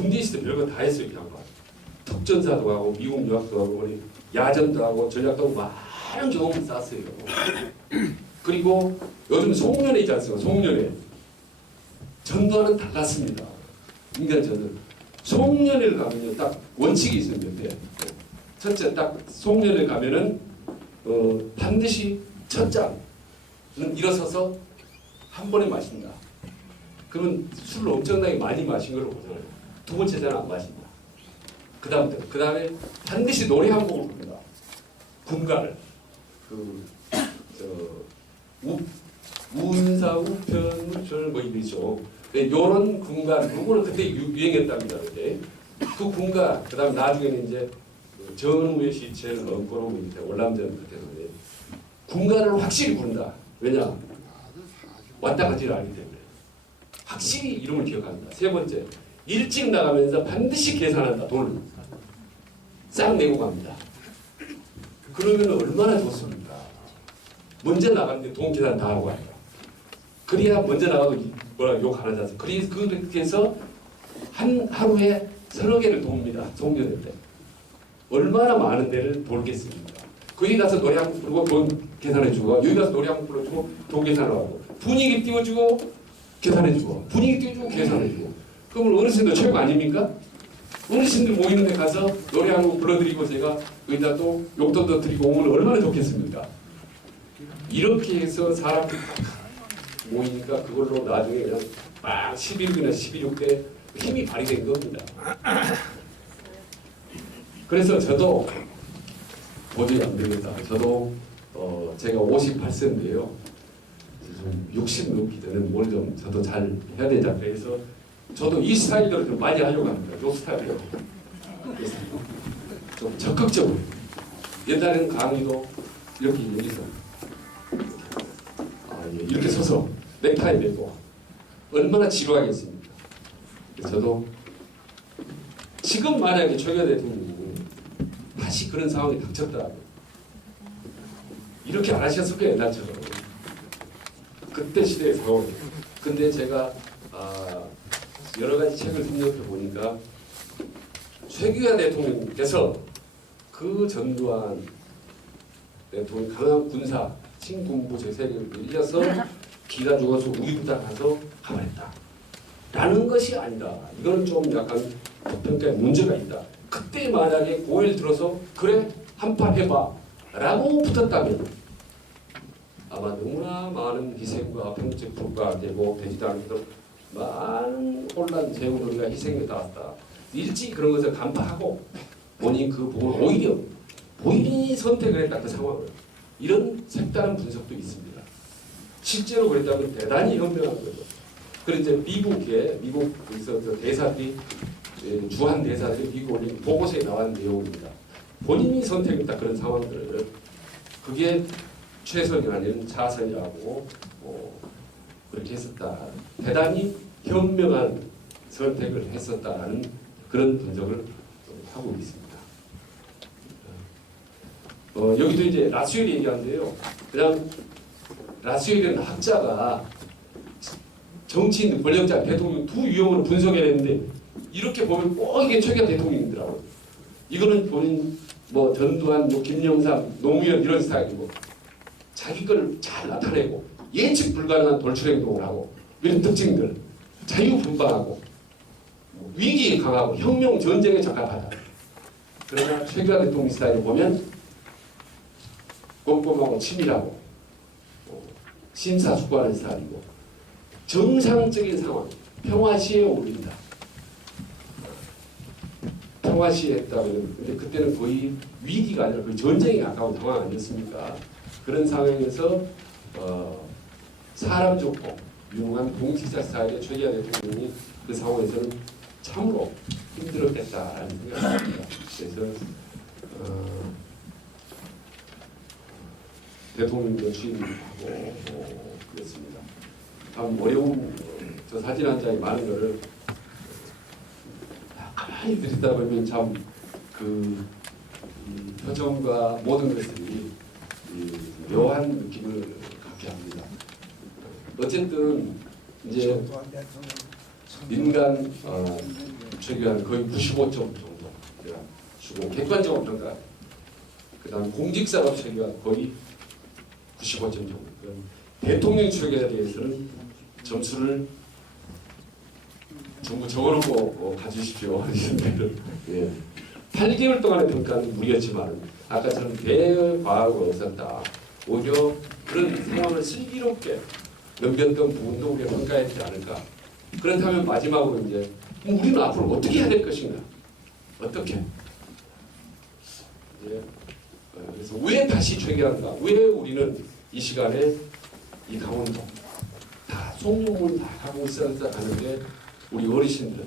군대 있을 때 별거 다 했어요. 이 양반. 특전사도 하고 미국 유학도 하고 야전도 하고 전략도 하고 많은 경험을 쌓았어요. 그리고 요즘 송년회 있지 않습니까? 송년회. 전두환은 달랐습니다. 인간 저는 송년회를 가면요 딱 원칙이 있었는데 첫째 딱 송년회 가면은 반드시 첫 잔은 일어서서 한 번에 마신다. 그러면 술을 엄청나게 많이 마신 걸로 보잖아요. 두 번째 잔은 안 마신다. 그 다음에 반드시 노래 한 곡을 부른다. 군가를 운사 우편 뭐 이러죠. 요런 군가 누구는 그때 유행했답니다. 그 군가 그다음 나중에는 이제 전우의 시체를 얹고로 밑에 월남전 그때는 군가를 확실히 부른다. 왜냐 왔다 가지를 알기 때문에 확실히 이름을 기억합니다. 세 번째 일찍 나가면서 반드시 계산한다. 돈을 싹 내고 갑니다. 그러면 얼마나 좋습니까? 먼저 나갔는데 돈 계산 다 하고 가요. 그래야 먼저 나가도 뭐라 욕 안 하지 않습니까? 그렇게 해서 한 하루에 서너 개를 돕니다. 송년회 때. 얼마나 많은 데를 돌겠습니까? 거기 가서 노래 한 곡 부르고 돈 계산해주고 여기 가서 노래 한 곡 불러주고 돈 계산하고 분위기 띄워주고 계산해주고 분위기 띄워주고 계산해주고 그러면 어르신들 최고 아닙니까? 어르신들 모이는 데 가서 노래 한 곡 불러드리고 제가 여기다 또 용돈도 드리고 오면 얼마나 좋겠습니까? 이렇게 해서 사람들이 모이니까 그걸로 나중에 그냥 막 11기나 12.6대 힘이 발휘된 겁니다. 그래서 저도 도저히 안 되겠다. 저도 제가 58세인데요. 60 넘기 전에 뭘 좀 저도 잘 해야 되자. 그래서 저도 이 스타일대로 좀 많이 하려고 합니다. 이 스타일로. 좀 적극적으로. 옛날에는 강의도 이렇게 여기서 이렇게 서서 넥타이 매고 얼마나 지루하겠습니까? 저도 지금 만약에 최규하 대통령이 다시 그런 상황이 닥쳤다 이렇게 안 하셨을 거예요. 옛날처럼. 그때 시대의 상황. 근데 제가 여러 가지 책을 섭렵해 보니까 최규하 대통령께서 그 전두환 대통령 강한 군사 신군부 제세력을 밀려서 기가 죽어서 우유부단 가서 가만했다. 라는 것이 아니다. 이건 좀 약간 평가에 문제가 있다. 그때 만약에 고일 들어서 그래 한판 해봐 라고 붙었다면 아마 너무나 많은 희생과 평적 불가되고 되지도 않고 많은 혼란 재우들과 희생이 나왔다. 일찍 그런 것을 간파하고 본인 그 부분을 오히려 본인이 선택을 했다. 그 상황을. 이런 색다른 분석도 있습니다. 실제로 그랬다면 대단히 현명한 거죠. 그리고 이제 미국에서 대사들이 주한 대사들이 미국 올린 보고서에 나온 내용입니다. 본인이 선택했다 그런 상황들을 그게 최선이 아닌 차선이라고 그렇게 했었다. 대단히 현명한 선택을 했었다는 그런 분석을 하고 있습니다. 여기도 이제 라수엘이 얘기하는데요. 그냥 라수엘이라는 학자가 정치인, 권력자, 대통령 두 유형으로 분석해냈는데 이렇게 보면 꼭 이게 최규하 대통령이더라고요. 이거는 본인 뭐 전두환, 뭐 김영삼, 노무현 이런 스타일이고 자기 걸 잘 나타내고 예측 불가능한 돌출 행동을 하고 이런 특징들 자유분방하고 위기에 강하고 혁명 전쟁에 적합하다. 그러나 최규하 대통령 스타일을 보면 꼼꼼하고 치밀하고 심사숙고하는 스타일이고 정상적인 상황, 평화시에 어울린다. 평화시에 했다면 근데 그때는 거의 위기가 아니라 거의 전쟁에 가까운 상황 아니었습니까? 그런 상황에서 사람 좋고 유능한 공직자 스타일의 최규하 대통령이 그 상황에서는 참으로 힘들었겠다라는 생각이 듭니다. 그래서 대통령도 취임하고 그랬습니다. 참 어려운 저 사진 한 장이 많은 거를 가만히 들여다 보면 참 그 표정과 모든 것들이 묘한 느낌을 갖게 합니다. 어쨌든 이제 민간 최규하는 거의 95점 정도 제가 주고 객관적으로 평가. 그다음 공직산업 최규하 거의 95점 정도. 대통령 최규에 대해서는 점수를 전부 적어놓고 가주십시오. 예. 8개월 동안의 평가는 무리였지만 아까처럼 대과학을 없었다. 오히려 그런 상황을 슬기롭게 넘겼던 부분도 우리가 평가했지 않을까. 그렇다면 마지막으로 이제 우리는 앞으로 어떻게 해야 될 것인가? 어떻게? 이제 그래서 왜 다시 최기한가? 왜 우리는 이 시간에 이 강원도 다 송년문 다 하고 있어야 하는데 우리 어르신들,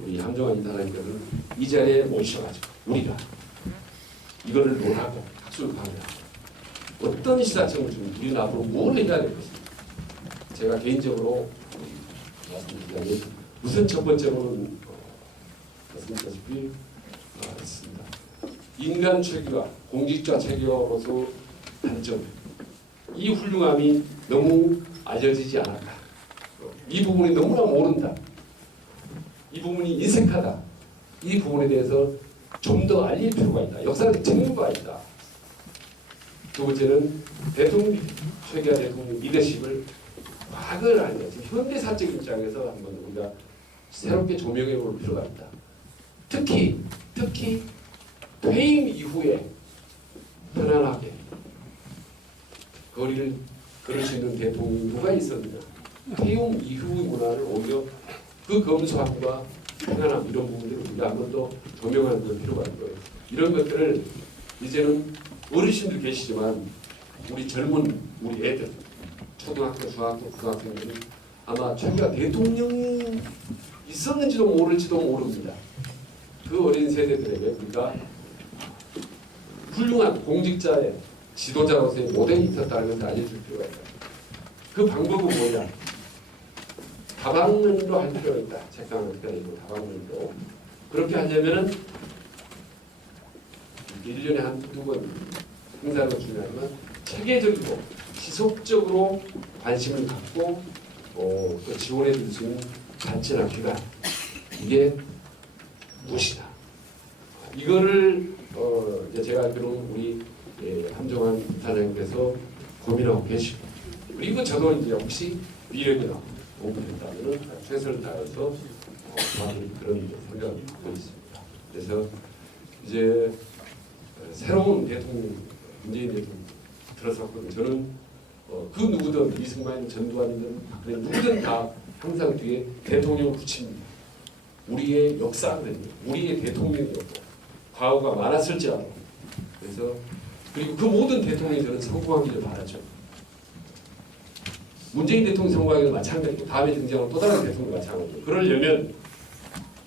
우리 함정환 이사장님들은 이 자리에 모셔가지고 우리가 이거를 논하고 학술을 강의하고 어떤 시사점을 주면 우리는 앞으로 뭘 해야 될 것인가? 제가 개인적으로 말씀드리자면 우선 첫 번째로는 말씀드렸다시피 있습니다. 인간 체계와 공직자 체계로서 단점, 이 훌륭함이 너무 알려지지 않았다. 이 부분이 너무나 모른다. 이 부분이 인색하다. 이 부분에 대해서 좀 더 알릴 필요가 있다. 역사적 증거가 있다. 두 번째는 대통령, 최기하 대통령 리더십을 과거를 아니라 지금 현대사적 입장에서 한번 우리가 새롭게 조명해 볼 필요가 있다. 특히 퇴임 이후에 편안하게 거리를 걸을 수 있는 대통령이 누가 있었느냐. 퇴임 이후의 문화를 오히려 그 검소함과 편안함 이런 부분들을 우리가 한 번 더 조명하는 필요가 있고요. 이런 것들을 이제는 어르신들 계시지만 우리 젊은 우리 애들 초등학교, 중학교, 고등학생들은 아마 자기가 대통령이 있었는지도 모를지도 모릅니다. 그 어린 세대들에게 우리가 훌륭한 공직자의 지도자로서의 모델이 있었다는 것을 알려줄 필요가 있다. 그 방법은 뭐냐? 다방면으로 할 필요가 있다. 책상을 어떻게 하고 다방면으로. 그렇게 하려면은 1년에 한두 번 행사가 중요하지만 체계적이고 지속적으로 관심을 갖고 또 지원해 줄 수 있는 단체나 기관, 이게 무엇이다. 이거를 이제 제가 알기로는 우리 함정환 이사장님께서 고민하고 계시고, 그리고 저도 이제 혹시 미래가 오픈된다면 최선을 다해서 그런 생각을 갖고 있습니다. 그래서 이제 새로운 대통령, 문재인 대통령 들어섰거든요. 저는 그 누구든 이승만이든 전두환이든 누구든 다 항상 뒤에 대통령을 붙입니다. 우리의 역사거든요. 우리의 대통령이었고 과거가 많았을지라도. 그래서 그리고 그 모든 대통령이 저는 성공하기를 바라죠. 문재인 대통령 성공하기는 마찬가지고 다음에 등장한 또 다른 대통령 마찬가지고. 그러려면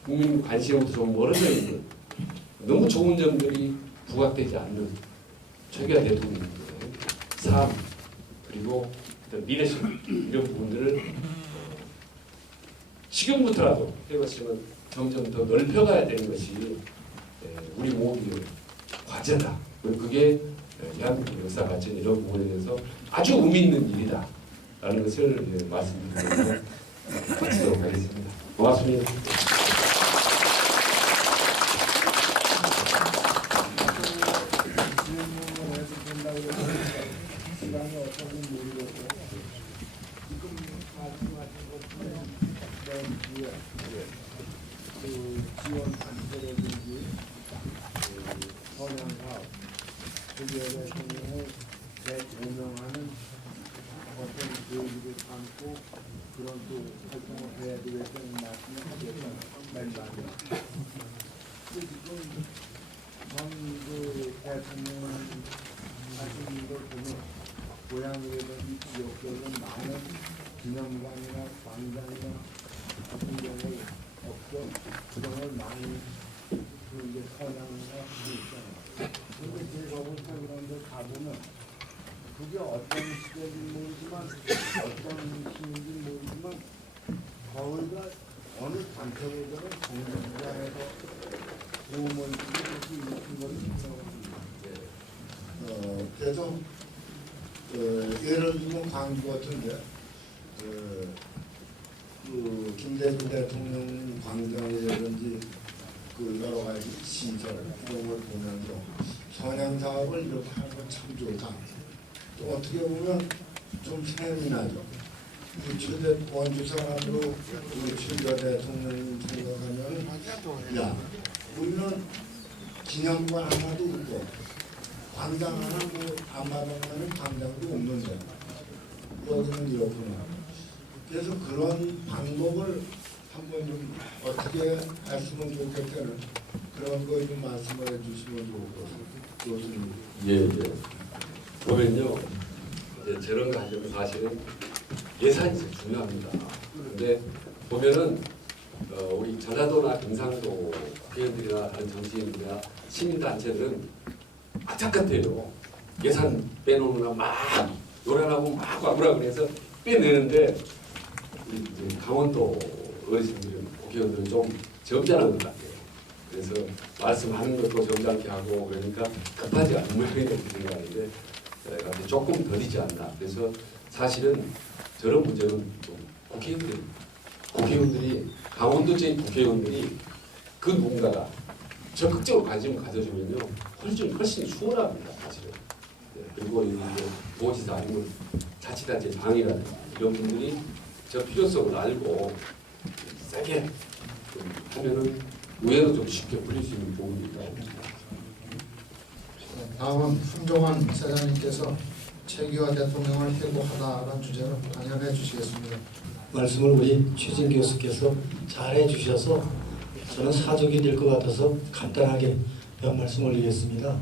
국민 관심부터 좀 멀어져 있는 너무 좋은 점들이 부각되지 않는 최기하 대통령의 삶 그리고 리더십 이런 부분들을 지금부터라도 해봤으면 점점 더 넓혀가야 되는 것이 우리 모두의 과제다. 그리고 그게 대한민국 역사 발전 이런 부분에 대해서 아주 의미 있는 일이다 라는 것을 말씀드리면서 마치도록 하겠습니다. 고맙습니다. 시간이 어떻게 모르겠고 지금 말씀하신 것처럼 맨 뒤에 그 지원 단체라든지 선양사업 그거에 대해서 대조명하는 어떤 계획을 담고 그런 또 활동을 해야 되겠다는 말씀을 하겠다는 말씀입니다. 지금 전 대통령 하시는 걸 보면 고향이라든지 지역별로 많은 기념관이나 광장이나 같은 경우에 없어 그동안 많이 그 이제 서양이나 그게 있잖아요. 근데 제가 볼 때 그런 데 가보면 그게 어떤 시대인지 모르지만 어떤 시인지 모르지만 거기가 어느 단체로서는 공동장에서 도움을 주는 것이 있는 것을 생각합니다. 그래서 예를 들면 광주 같은데 그 김대중 대통령 광장이라든지 시설 이런 걸 보면서 선양 사업을 이렇게 하는 건 참 좋다. 또 어떻게 보면 좀 세밀하죠. 최대 원주 사람으로 우리 최대 대통령 생각하면 야 우리는 기념관 하나도 없고 광장 하나 뭐 안마당하는 광장도 없는데 여기는 이렇구나. 그래서 그런 방법을 한번 좀 어떻게 했으면 좋겠다는 그런 거 좀 말씀을 해주시면 좋을 것 같아요. 교수님. 예. 보면요, 이제 저런 거 하려면 사실은 예산이 제일 중요합니다. 근데 보면은 우리 전라도나 경상도 국회의원들이나 다른 정치인들이나 시민단체들은 악착 같아요. 예산 빼놓느라 막 요란하고 막 와보라 그래서 빼내는데 우리 강원도 어르신들은 국회의원들은 좀 점잖은 것 같아요. 그래서 말씀하는 것도 점잖게 하고 그러니까 급하지 않은 모양이 이렇게 생각하는데 조금 더디지 않나. 그래서 사실은 저런 문제는 좀 국회의원들이 강원도의 국회의원들이 그 누군가가 적극적으로 관심을 가져주면요 훨씬 수월합니다 사실은. 그리고 이제 도지사 아니면 자치단체 장이라든가 이런 분들이 저 필요성을 알고 세게 좀 하면은 의외로 좀 쉽게 풀릴 수 있는 부분이 있다고 봅니다. 다음은 황종환 사장님께서 최규하 대통령을 해고하다라는 주제로 강연해 주시겠습니다. 말씀을 우리 최진 교수께서 잘 해주셔서 저는 사족이 될 것 같아서 간단하게 몇 말씀 올리겠습니다.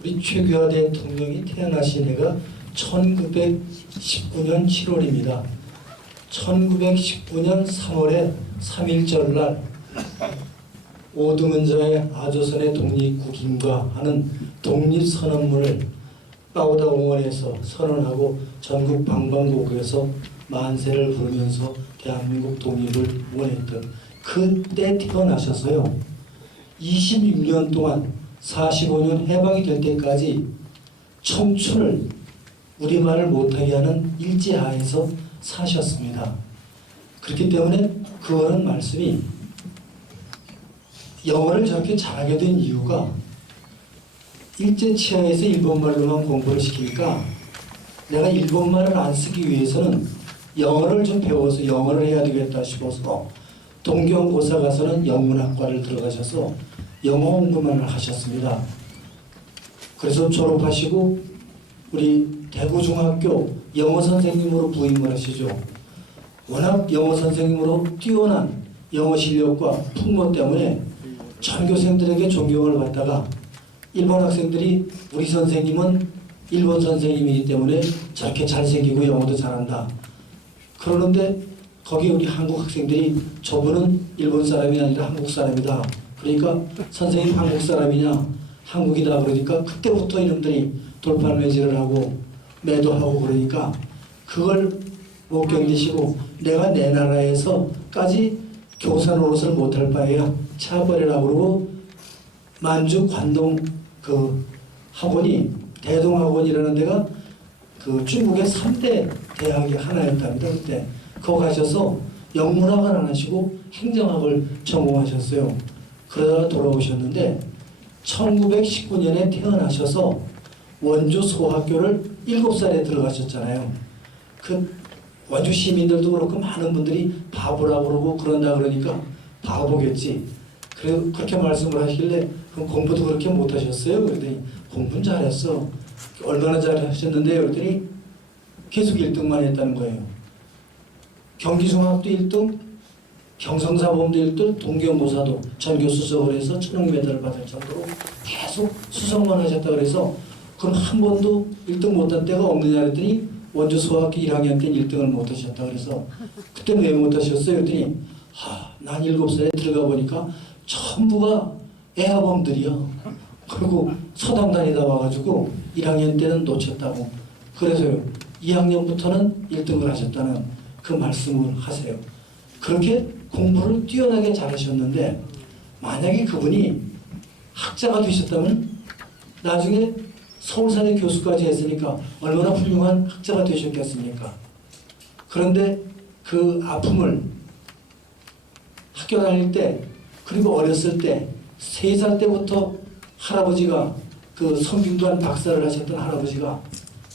우리 최규하 대통령이 태어나신 해가 1919년 7월입니다. 1919년 3월에 3.1절 날 오드문자의 아조선의 독립국인과 하는 독립선언문을 빠우다 공원에서 선언하고 전국 방방곡곡에서 만세를 부르면서 대한민국 독립을 원했던 그때 태어나셔서요 26년 동안 45년 해방이 될 때까지 청춘을 우리말을 못하게 하는 일제하에서 사셨습니다. 그렇기 때문에 그거는 말씀이 영어를 저렇게 잘하게 된 이유가 일제 치하에서 일본말로만 공부를 시키니까 내가 일본말을 안 쓰기 위해서는 영어를 좀 배워서 영어를 해야 되겠다 싶어서 동경고사 가서는 영문학과를 들어가셔서 영어 공부만을 하셨습니다. 그래서 졸업하시고 우리 대구중학교 영어 선생님으로 부임을 하시죠. 워낙 영어 선생님으로 뛰어난 영어 실력과 풍모 때문에 전교생들에게 존경을 받다가 일본 학생들이 우리 선생님은 일본 선생님이기 때문에 저렇게 잘생기고 영어도 잘한다. 그러는데 거기 우리 한국 학생들이 저분은 일본 사람이 아니라 한국 사람이다. 그러니까 선생님 한국 사람이냐 한국이다 그러니까 그때부터 이놈들이 돌팔매질을 하고 매도하고 그러니까 그걸 못 견디시고 내가 내 나라에서까지 교사 노릇을 못할 바에야 차버리라고 그러고 만주 관동 그 학원이 대동학원이라는 데가 그 중국의 3대 대학이 하나였답니다. 그때 거기 가셔서 영문학을 안 하시고 행정학을 전공하셨어요. 그러다가 돌아오셨는데 1919년에 태어나셔서 원주 소학교를 7살에 들어가셨잖아요. 그 원주 시민들도 그렇고 많은 분들이 바보라고 그러고 그런다 그러니까 바보겠지. 그래서 그렇게 말씀을 하시길래 그럼 공부도 그렇게 못하셨어요? 그랬더니 공부는 잘했어. 얼마나 잘하셨는데 그랬더니 계속 1등만 했다는 거예요. 경기중학도 1등, 경성사범도 1등, 동경고사도 전교 수석을 해서 천황메달을 받을 정도로 계속 수석만 하셨다 그래서 그럼 한 번도 1등 못한 때가 없느냐 그랬더니 원주 소학교 1학년 때 1등을 못하셨다 그래서 그때 왜 못하셨어요? 그랬더니 난 7살에 들어가 보니까 전부가 애아범들이야. 그리고 서당 다니다 와가지고 1학년 때는 놓쳤다고. 그래서요 2학년부터는 1등을 하셨다는 그 말씀을 하세요. 그렇게 공부를 뛰어나게 잘하셨는데 만약에 그분이 학자가 되셨다면 나중에 서울사대 교수까지 했으니까 얼마나 훌륭한 학자가 되셨겠습니까? 그런데 그 아픔을 학교 다닐 때 그리고 어렸을 때 3살 때부터 할아버지가 그 성균관 박사를 하셨던 할아버지가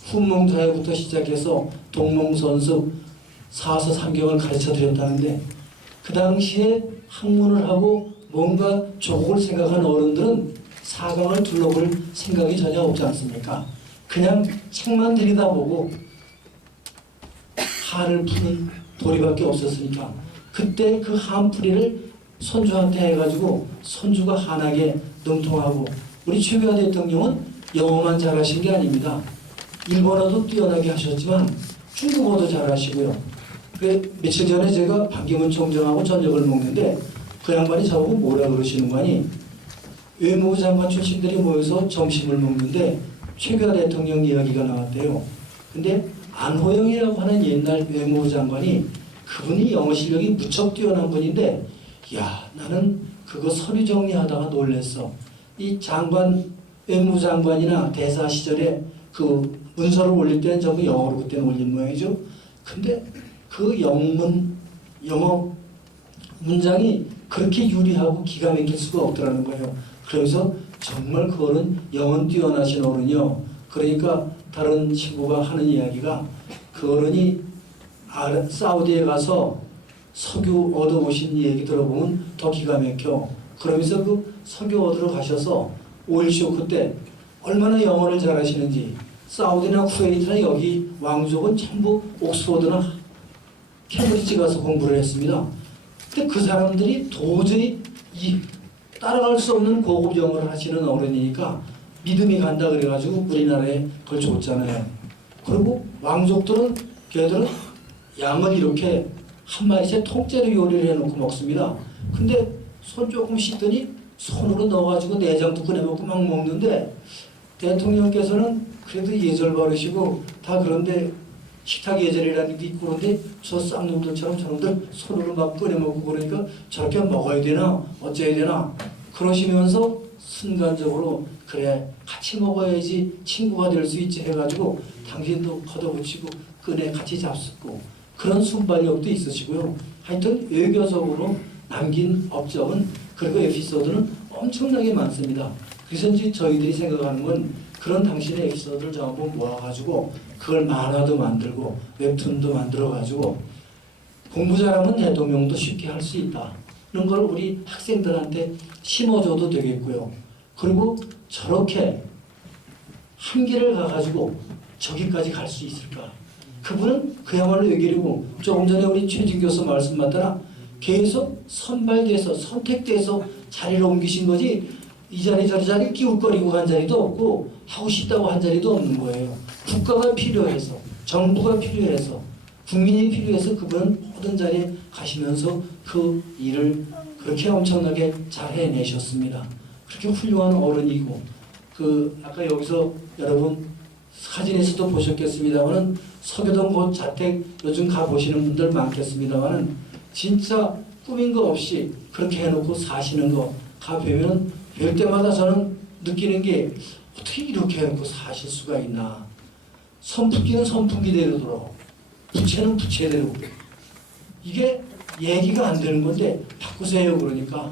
훈몽사회부터 시작해서 동몽선습 사서 삼경을 가르쳐 드렸다는데 그 당시에 학문을 하고 뭔가 조국을 생각한 어른들은 사강을 둘러볼 생각이 전혀 없지 않습니까? 그냥 책만 들여다보고 한을 푸는 도리밖에 없었으니까 그때 그 한풀이를 손주한테 해가지고 손주가 한하게 능통하고 우리 최규하 대통령은 영어만 잘하신 게 아닙니다. 일본어도 뛰어나게 하셨지만 중국어도 잘하시고요. 며칠 전에 제가 반기문 총장하고 저녁을 먹는데 그 양반이 저보고 뭐라 그러시는 거니 외무부 장관 출신들이 모여서 점심을 먹는데 최규하 대통령 이야기가 나왔대요. 근데 안호영이라고 하는 옛날 외무부 장관이 그분이 영어 실력이 무척 뛰어난 분인데 야 나는 그거 서류 정리하다가 놀랬어. 이 장관 외무부 장관이나 대사 시절에 그 문서를 올릴 때는 전부 영어로 그때는 올린 모양이죠. 근데 그 영어 문장이 그렇게 유리하고 기가 막힐 수가 없더라는 거예요. 그래서 정말 그거는 영어 뛰어나신 어른이요. 그러니까 다른 친구가 하는 이야기가 그 어른이 사우디에 가서 석유 얻어오신 얘기 들어보면 더 기가 막혀. 그러면서 그 석유 얻으러 가셔서 오일쇼크 때 얼마나 영어를 잘하시는지 사우디나 쿠웨이트나 여기 왕족은 전부 옥스퍼드나 캠브리지 가서 공부를 했습니다. 근데 그 사람들이 도저히 따라갈 수 없는 고급 영어를 하시는 어른이니까 믿음이 간다 그래가지고 우리나라에 그걸 줬잖아요. 그리고 왕족들은 걔들은 양을 이렇게 한 마리씩 통째로 요리를 해놓고 먹습니다. 근데 손 조금 씻더니 손으로 넣어가지고 내장도 꺼내먹고 막 먹는데 대통령께서는 그래도 예절 바르시고 다 그런데 식탁 예절이라는 게 있고 그런데 저 쌍놈들처럼 저놈들 손으로 막 꺼내먹고 그러니까 저렇게 먹어야 되나 어째야 되나 그러시면서 순간적으로 그래 같이 먹어야지 친구가 될 수 있지 해가지고 당신도 걷어붙이고 끈에 같이 잡숫고 그런 순발력도 있으시고요. 하여튼 외교적으로 남긴 업적은 그리고 에피소드는 엄청나게 많습니다. 그래서 이제 저희들이 생각하는 건 그런 당신의 에피소드를 전부 모아가지고 그걸 만화도 만들고 웹툰도 만들어가지고 공부 잘하면 대통령도 쉽게 할 수 있다는 걸 우리 학생들한테 심어줘도 되겠고요. 그리고 저렇게 한계를 가가지고 저기까지 갈 수 있을까? 그분은 그야말로 외길이고 조금 전에 우리 최진 교수 말씀 맞더라 계속 선발돼서 선택돼서 자리를 옮기신 거지 이 자리 저 자리 끼웃거리고 간 자리도 없고 하고 싶다고 한 자리도 없는 거예요. 국가가 필요해서 정부가 필요해서 국민이 필요해서 그분은 모든 자리에 가시면서 그 일을 그렇게 엄청나게 잘 해내셨습니다. 그렇게 훌륭한 어른이고 그 아까 여기서 여러분 사진에서도 보셨겠습니다만은 서교동 그 자택 요즘 가보시는 분들 많겠습니다만은 진짜 꾸민 거 없이 그렇게 해놓고 사시는 거 가보면 뵐 때마다 저는 느끼는 게 어떻게 이렇게 해놓고 사실 수가 있나. 선풍기는 선풍기대로 부채는 부채대로 이게 얘기가 안 되는 건데 바꾸세요 그러니까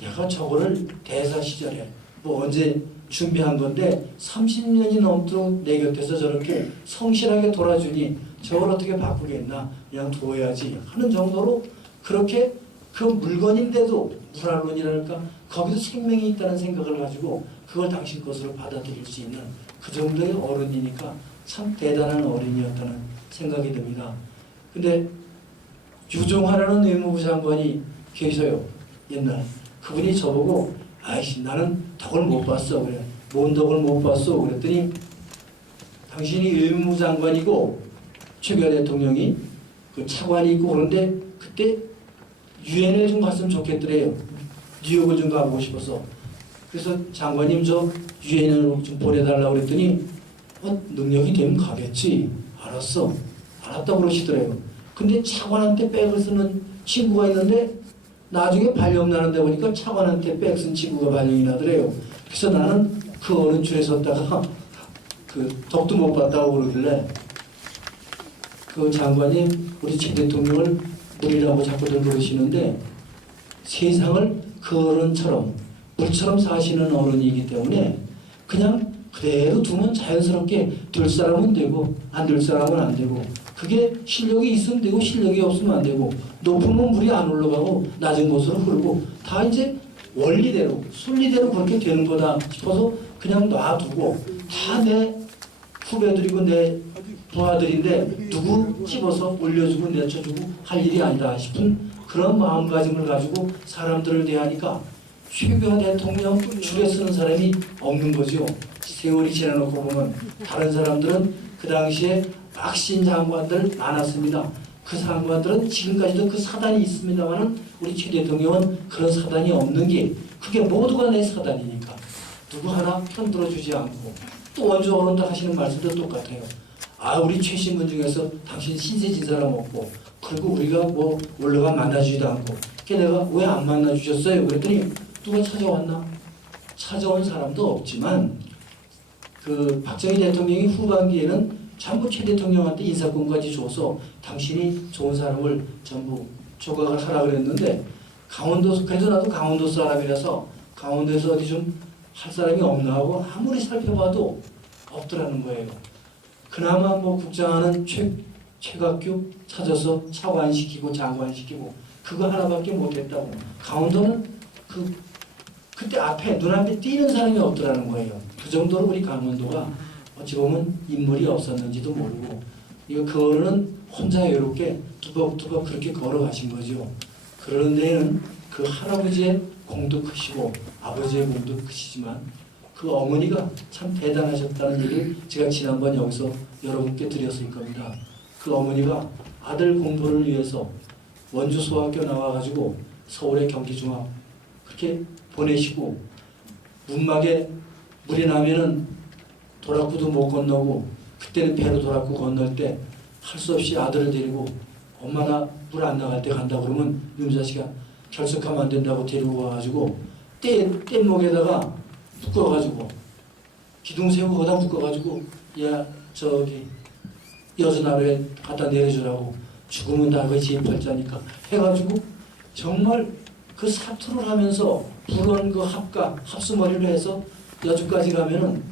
내가 저거를 대사 시절에 뭐 언제 준비한 건데 30년이 넘도록 내 곁에서 저렇게 성실하게 돌아주니 저걸 어떻게 바꾸겠나 그냥 둬야지 하는 정도로 그렇게 그 물건인데도 문화론이랄까 거기도 생명이 있다는 생각을 가지고 그걸 당신 것으로 받아들일 수 있는 그 정도의 어른이니까 참 대단한 어른이었다는 생각이 듭니다. 근데 유종하라는 외무부 장관이 계셔요. 옛날 그분이 저보고 아이씨 나는 덕을 못 봤어 그래. 뭔 덕을 못 봤어 그랬더니 당신이 외무부 장관이고 최규하 대통령이 그 차관이 있고 그런데 그때 유엔을 좀 갔으면 좋겠더래요. 뉴욕을 좀 가보고 싶어서. 그래서 장관님 저 유엔으로 좀 보내달라고 그랬더니 능력이 되면 가겠지. 알았어. 알았다고 그러시더래요. 근데 차관한테 백을 쓰는 친구가 있는데 나중에 발령 나는데 보니까 차관한테 백 쓴 친구가 발령이 나더래요. 그래서 나는 그 어느 줄에 섰다가 그 덕도 못 봤다고 그러길래 그 장관님 우리 최 대통령을 물이라고 자꾸들 그러시는데 세상을 그 어른처럼 물처럼 사시는 어른이기 때문에 그냥 그대로 두면 자연스럽게 될 사람은 되고 안 될 사람은 안 되고 그게 실력이 있으면 되고 실력이 없으면 안 되고 높으면 물이 안 올라가고 낮은 곳으로 흐르고 다 이제 원리대로 순리대로 그렇게 되는 거다 싶어서 그냥 놔두고 다 내 후배들이고 내 부하들인데 누구 집어서 올려주고 내쳐주고 할 일이 아니다 싶은 그런 마음가짐을 가지고 사람들을 대하니까 최규하 대통령 줄에 쓰는 사람이 없는 거죠. 세월이 지나놓고 보면 다른 사람들은 그 당시에 박신 장관들 많았습니다. 그 장관들은 지금까지도 그 사단이 있습니다만 우리 최 대통령은 그런 사단이 없는 게 그게 모두가 내 사단이니까 누구 하나 편들어주지 않고 또 원주 어른들 하시는 말씀도 똑같아요. 아 우리 최신분 중에서 당신 신세진 사람 없고 그리고 우리가 뭐 올라가 만나주지도 않고 그게 내가 왜 안 만나주셨어요? 그랬더니 누가 찾아왔나? 찾아온 사람도 없지만 그 박정희 대통령이 후반기에는 전부 최 대통령한테 인사권까지 줘서 당신이 좋은 사람을 전부 조각을 하라 그랬는데 강원도 그래도 나도 강원도 사람이라서 강원도에서 어디 좀 할 사람이 없나 하고 아무리 살펴봐도 없더라는 거예요. 그나마 뭐 국장하는 최각규 찾아서 차관시키고 장관시키고 그거 하나밖에 못했다고. 강원도는 그때 앞에 눈앞에 띄는 사람이 없더라는 거예요. 그 정도로 우리 강원도가 어찌 보면 인물이 없었는지도 모르고 이거 그거는 혼자 외롭게 두벅두벅 그렇게 걸어가신 거죠. 그런 데에는 그 할아버지의 공도 크시고 아버지의 공도 크시지만 그 어머니가 참 대단하셨다는 얘기를 제가 지난번 여기서 여러분께 드렸을 겁니다. 그 어머니가 아들 공부를 위해서 원주 소학교 나와가지고 서울의 경기중학 그렇게 보내시고 문막에 물이 나면은 도락구도 못 건너고 그때는 배로 도락구 건널 때 할 수 없이 아들을 데리고 엄마 나 물 안 나갈 때 간다 그러면 윤자씨가 결석하면 안 된다고 데리고 와가지고 뗏목에다가 묶어가지고 기둥 세우고 거기다 묶어가지고 야 저기 여수나루에 갖다 내려주라고 죽으면 다 그 지인팔자니까 해가지고 정말 그 사투를 하면서 부른 그 합수머리를 해서 여주까지 가면은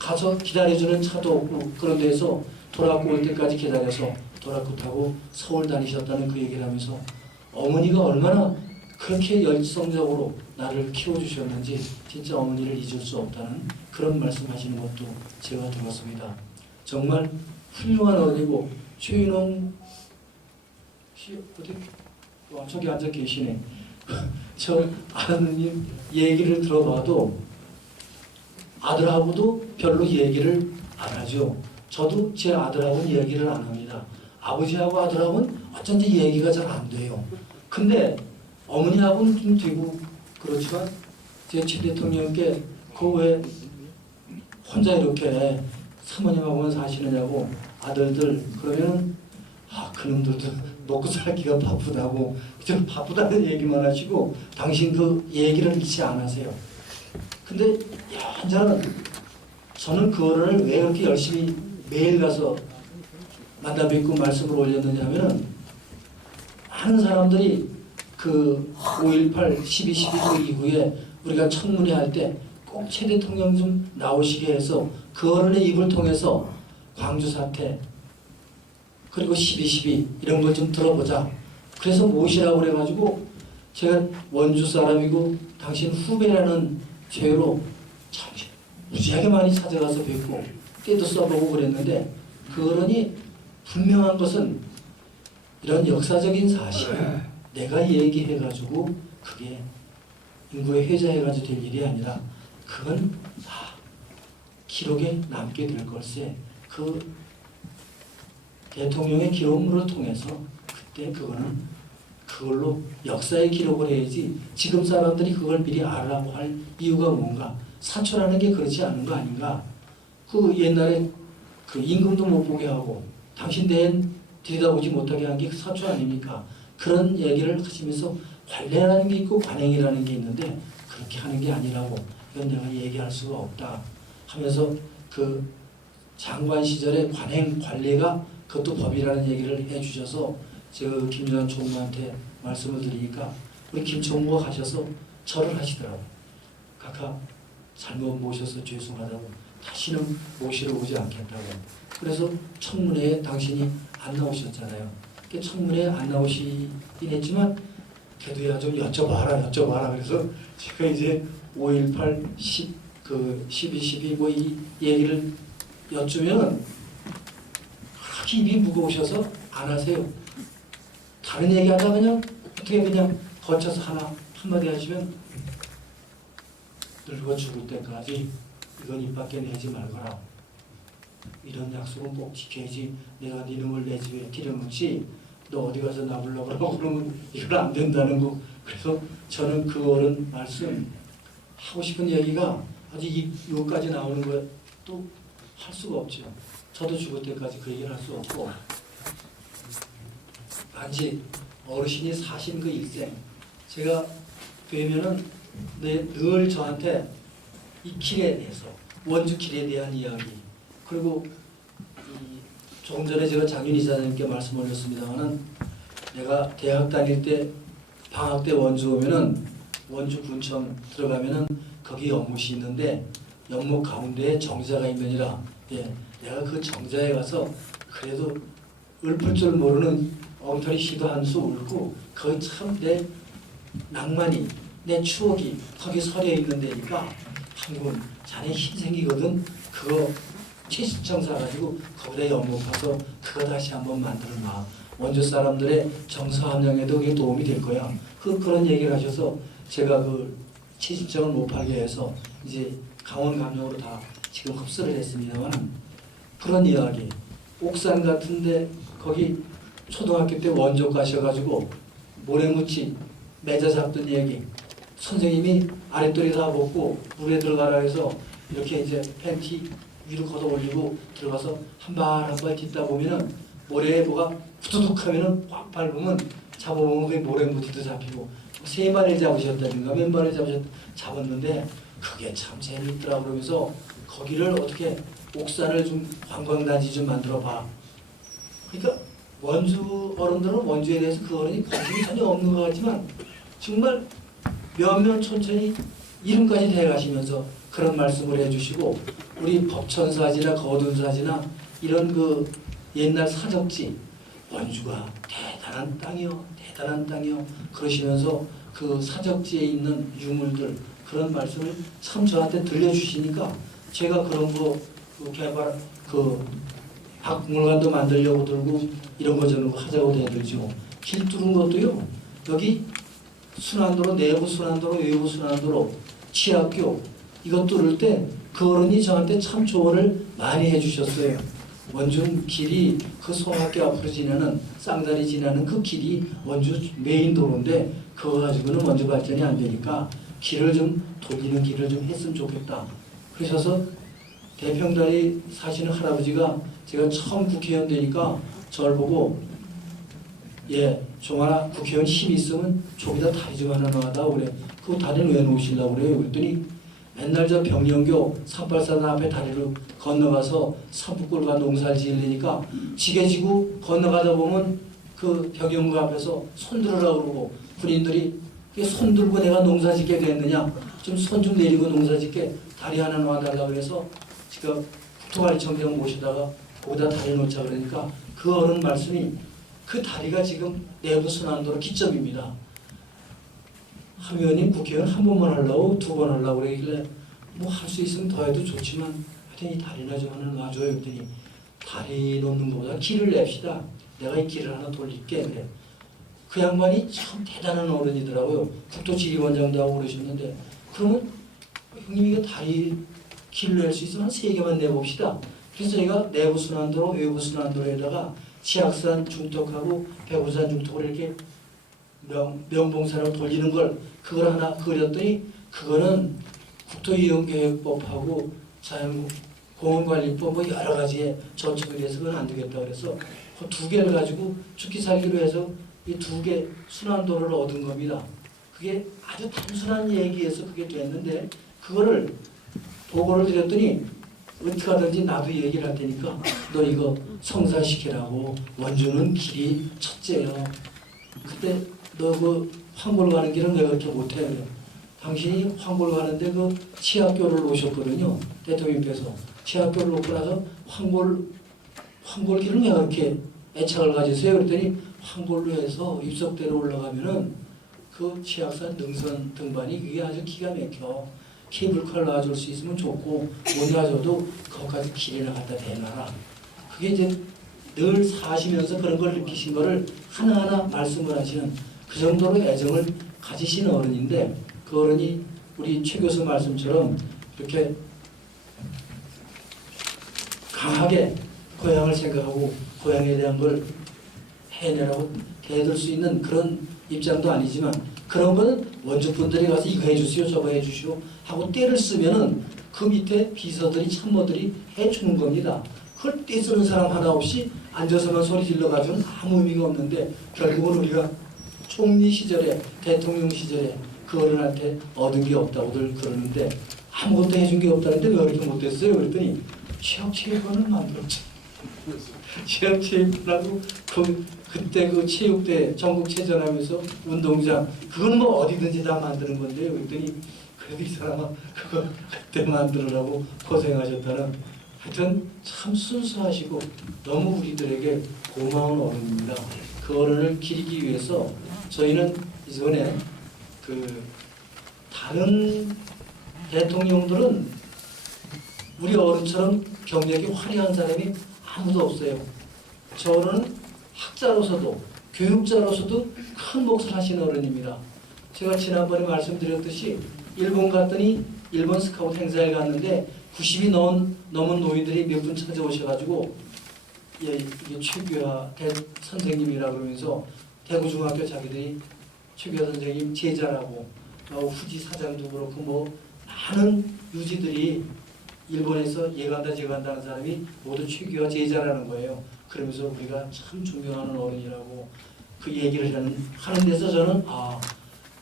가서 기다려주는 차도 없고 그런 데서 도락구 올 때까지 기다려서 도락구 타고 서울 다니셨다는 그 얘기를 하면서 어머니가 얼마나 그렇게 열성적으로 나를 키워주셨는지 진짜 어머니를 잊을 수 없다는 그런 말씀하시는 것도 제가 들었습니다. 정말 훌륭한 어디고 최인홍 씨 어디 저기 앉아 계시네. 저 아드님 얘기를 들어봐도 아들하고도 별로 얘기를 안 하죠. 저도 제 아들하고는 얘기를 안 합니다. 아버지하고 아들하고는 어쩐지 얘기가 잘 안 돼요. 근데 어머니하고는 좀 되고 그렇지만 제 최 대통령께 그 왜 혼자 이렇게 사모님하고만 사시느냐고 아들들 그러면 그놈들도 먹고 살기가 바쁘다고 좀 바쁘다는 얘기만 하시고 당신 그 얘기를 잊지 않으세요. 근데 저는 그거를 왜 그렇게 열심히 매일 가서 만나 뵙고 말씀을 올렸느냐 하면은 많은 사람들이 그 5.18, 12.12 이후에 우리가 청문회 할 때 꼭 최 대통령 좀 나오시게 해서 그 어른의 입을 통해서 광주 사태 그리고 12.12 이런 걸 좀 들어보자. 그래서 모시라고 그래가지고 제가 원주 사람이고 당신 후배라는 죄로 참 무지하게 많이 찾아가서 뵙고 때도 써보고 그랬는데 그 어른이 분명한 것은 이런 역사적인 사실을 내가 얘기해가지고 그게 인구에 회자해가지고 될 일이 아니라 그건 다 기록에 남게 될 걸세. 그 대통령의 기록물을 통해서 그때 그걸로 역사의 기록을 해야지 지금 사람들이 그걸 미리 알라고 할 이유가 뭔가. 사초라는 게 그렇지 않은 거 아닌가. 그 옛날에 그 임금도 못 보게 하고 당신 대엔 들여다보지 못하게 한 게 사초 아닙니까? 그런 얘기를 하시면서 관례라는 게 있고 관행이라는 게 있는데 그렇게 하는 게 아니라고 이건 내가 얘기할 수가 없다 하면서 그 장관 시절에 관행 관례가 그것도 법이라는 얘기를 해주셔서 제가 김유한 총무한테 말씀을 드리니까 우리 김 총무가 가셔서 절을 하시더라고요. 각하 잘못 모셔서 죄송하다고 다시는 모시러 오지 않겠다고. 그래서 청문회에 당신이 안 나오셨잖아요. 청문회에 안 나오시긴 했지만 그래도 좀 여쭤봐라. 그래서 제가 이제 5.18, 12.12 뭐 이 얘기를 여쭈면 그렇게 입이 무거우셔서 안 하세요. 다른 얘기하다 그냥 어떻게 그냥 거쳐서 한마디 하시면 늙어 죽을 때까지 이건 입 밖에 내지 말거라. 이런 약속은 꼭 지켜야지. 내가 네 놈을 내 집에 들여놓지 너 어디 가서 나불러 그러고 그러면 이건 안 된다는 거. 그래서 저는 그 어른 말씀 하고 싶은 얘기가 아직 이거까지 나오는 것도 할 수가 없죠. 저도 죽을 때까지 그 얘기를 할 수 없고 단지 어르신이 사신 그 일생 제가 뵈면은 늘 저한테 이 길에 대해서 원주 길에 대한 이야기 그리고 조금 전에 제가 장윤 이사님께 말씀 올렸습니다만은 내가 대학 다닐 때 방학 때 원주 오면은 원주 군청 들어가면은 거기 연못이 있는데 연못 가운데에 정자가 있느니라. 내가 그 정자에 가서 그래도 읊을 줄 모르는 엉터리 시도 한 수 울고 거기 참 내 낭만이 내 추억이 거기 서려 있는 데니까 한군 자네 흰생이거든. 그거 채식청 사가지고 거기다 연못 가서 그거 다시 한번 만들어놔. 원주 사람들의 정서 함량에도 그게 도움이 될 거야. 그런 얘기를 하셔서 제가 그 채식청을 못 팔게 해서 이제 강원 감정으로 다 지금 흡수를 했습니다만 그런 이야기. 옥산 같은데 거기 초등학교 때 원조 가셔가지고 모래무치 맺어 잡던 얘기. 선생님이 아랫도리 다 벗고 물에 들어가라 해서 이렇게 이제 팬티 위로 걷어 올리고 들어가서 한 발 한 발 딛다 보면은 모래에 뭐가 후두둑 하면은 꽉 밟으면 잡아보면 그게 모래무치도 잡히고 세 마리를 잡으셨다든가 몇 마리를 잡았는데 그게 참 재밌더라 그러면서 거기를 어떻게 옥산을 좀 관광단지 좀 만들어 봐. 그러니까 원주 어른들은 원주에 대해서 그 어른이 관심이 전혀 없는 것 같지만 정말 몇몇 천천히 이름까지 대가시면서 그런 말씀을 해주시고 우리 법천사지나 거둔사지나 이런 그 옛날 사적지 원주가 대단한 땅이요 그러시면서 그 사적지에 있는 유물들 그런 말씀을 참 저한테 들려주시니까 제가 그런 거 개발 박물관도 만들려고 들고 이런 거 저런 거 하자고 대들죠. 길 뚫은 것도요. 여기 순환도로 내부 순환도로 외부 순환도로 치학교 이것 뚫을 때 그 어른이 저한테 참 조언을 많이 해주셨어요. 원주 길이 그 송학교 앞으로 지나는 쌍다리 지나는 그 길이 원주 메인 도로인데 그거 가지고는 원주 발전이 안 되니까 길을 좀 돌리는 길을 좀 했으면 좋겠다. 그러셔서 대평다리 사시는 할아버지가 제가 처음 국회의원 되니까 저를 보고 종아나 국회의원 힘 있으면 저기다 다리 좀 하나 놔다 그래. 그 다리는 왜 놓으시려고 그래요? 그랬더니 맨날 저 병영교 383 앞에 다리를 건너가서 산부골과 농사를 지으려니까 지게 지고 건너가다 보면 그 병영교 앞에서 손 들으라고 그러고 군인들이 손 들고 내가 농사 짓게 됐느냐 좀 손 좀 내리고 농사 짓게 다리 하나 놔달라고 그래서 지금 국토관리청장 모시다가 거기다 다리 놓자 그러니까 그 어른 말씀이 그 다리가 지금 내부 순환도로 기점입니다. 한 의원님 국회의원 한 번만 하려고 두 번 하려고 그러길래 뭐 할 수 있으면 더 해도 좋지만 하여튼 이 다리나 좀 하나 놔줘요. 그랬더니 다리 놓는 것보다 길을 냅시다. 내가 이 길을 하나 돌릴게 그래. 그 양반이 참 대단한 어른이더라고요. 국토지리원장도 하고 그러셨는데 그러면 형님 이거 다리 길을 낼 수 있으면 한 3개만 내봅시다. 그래서 저희가 내부 순환도로 외부 순환도로에다가 치악산 중턱하고 배구산 중턱을 이렇게 명봉사로 돌리는 걸 그걸 하나 그렸더니 그거는 국토이용계획법하고 자연공원관리법 뭐 여러 가지에 저축을 해서 그건 안 되겠다 그래서 그 2개를 가지고 죽기 살기로 해서 이 2개 순환도를 얻은 겁니다. 그게 아주 단순한 얘기에서 그게 됐는데 그거를 보고를 드렸더니 어떻게 하든지 나도 얘기를 할 테니까 너 이거 성사시키라고 원주는 길이 첫째요. 그때 너 그 황골 가는 길은 왜 그렇게 못해? 그래. 당신이 황골 가는데 그 치학교를 오셨거든요. 대통령께서 치학교를 놓고 나서 황골길을 왜 그렇게 애착을 가지세요? 그랬더니 황골로 해서 입석대로 올라가면은 그 치악산 능선 등반이 그게 아주 기가 막혀. 케이블카를 놔줄 수 있으면 좋고 못 놔줘도 거기까지 길이나 갖다 대놔라. 그게 이제 늘 사시면서 그런 걸 느끼신 거를 하나하나 말씀을 하시는 그 정도로 애정을 가지신 어른인데 그 어른이 우리 최 교수 말씀처럼 이렇게 강하게 고향을 생각하고 고향에 대한 걸 해내라고 대들 수 있는 그런 입장도 아니지만 그런 거는 원주분들이 가서 이거 해주시오 저거 해주시오 하고 떼를 쓰면은 그 밑에 비서들이 참모들이 해주는 겁니다. 그걸 떼쓰는 사람 하나 없이 앉아서만 소리 질러가지고는 아무 의미가 없는데 결국은 우리가 총리 시절에 대통령 시절에 그 어른한테 얻은 게 없다고들 그러는데 아무것도 해준 게 없다는데 왜 이렇게 못했어요? 그랬더니 취업체육관을 만들었죠. 취업체육관하고 그때 그 체육대 전국체전하면서 운동장 그건 뭐 어디든지 다 만드는 건데요. 그랬더니 그래도 이 사람아 그거 그때 만들으라고 고생하셨다는 하여튼 참 순수하시고 너무 우리들에게 고마운 어른입니다. 그 어른을 기리기 위해서 저희는 이전에 그 다른 대통령들은 우리 어른처럼 경력이 화려한 사람이 아무도 없어요. 저는 학자로서도 교육자로서도 큰 몫을 하신 어른입니다. 제가 지난번에 말씀드렸듯이 일본 갔더니 일본 스카우트 행사에 갔는데 90이 넘은 노인들이 몇 분 찾아오셔가지고 예, 이게 최규하 선생님이라 그러면서 대구중학교 자기들이 최규하 선생님 제자라고 후지 사장도 그렇고 뭐 많은 유지들이 일본에서 예간다 제간다 하는 사람이 모두 최규하 제자라는 거예요. 그러면서 우리가 참 존경하는 어른이라고 그 얘기를 하는 데서 저는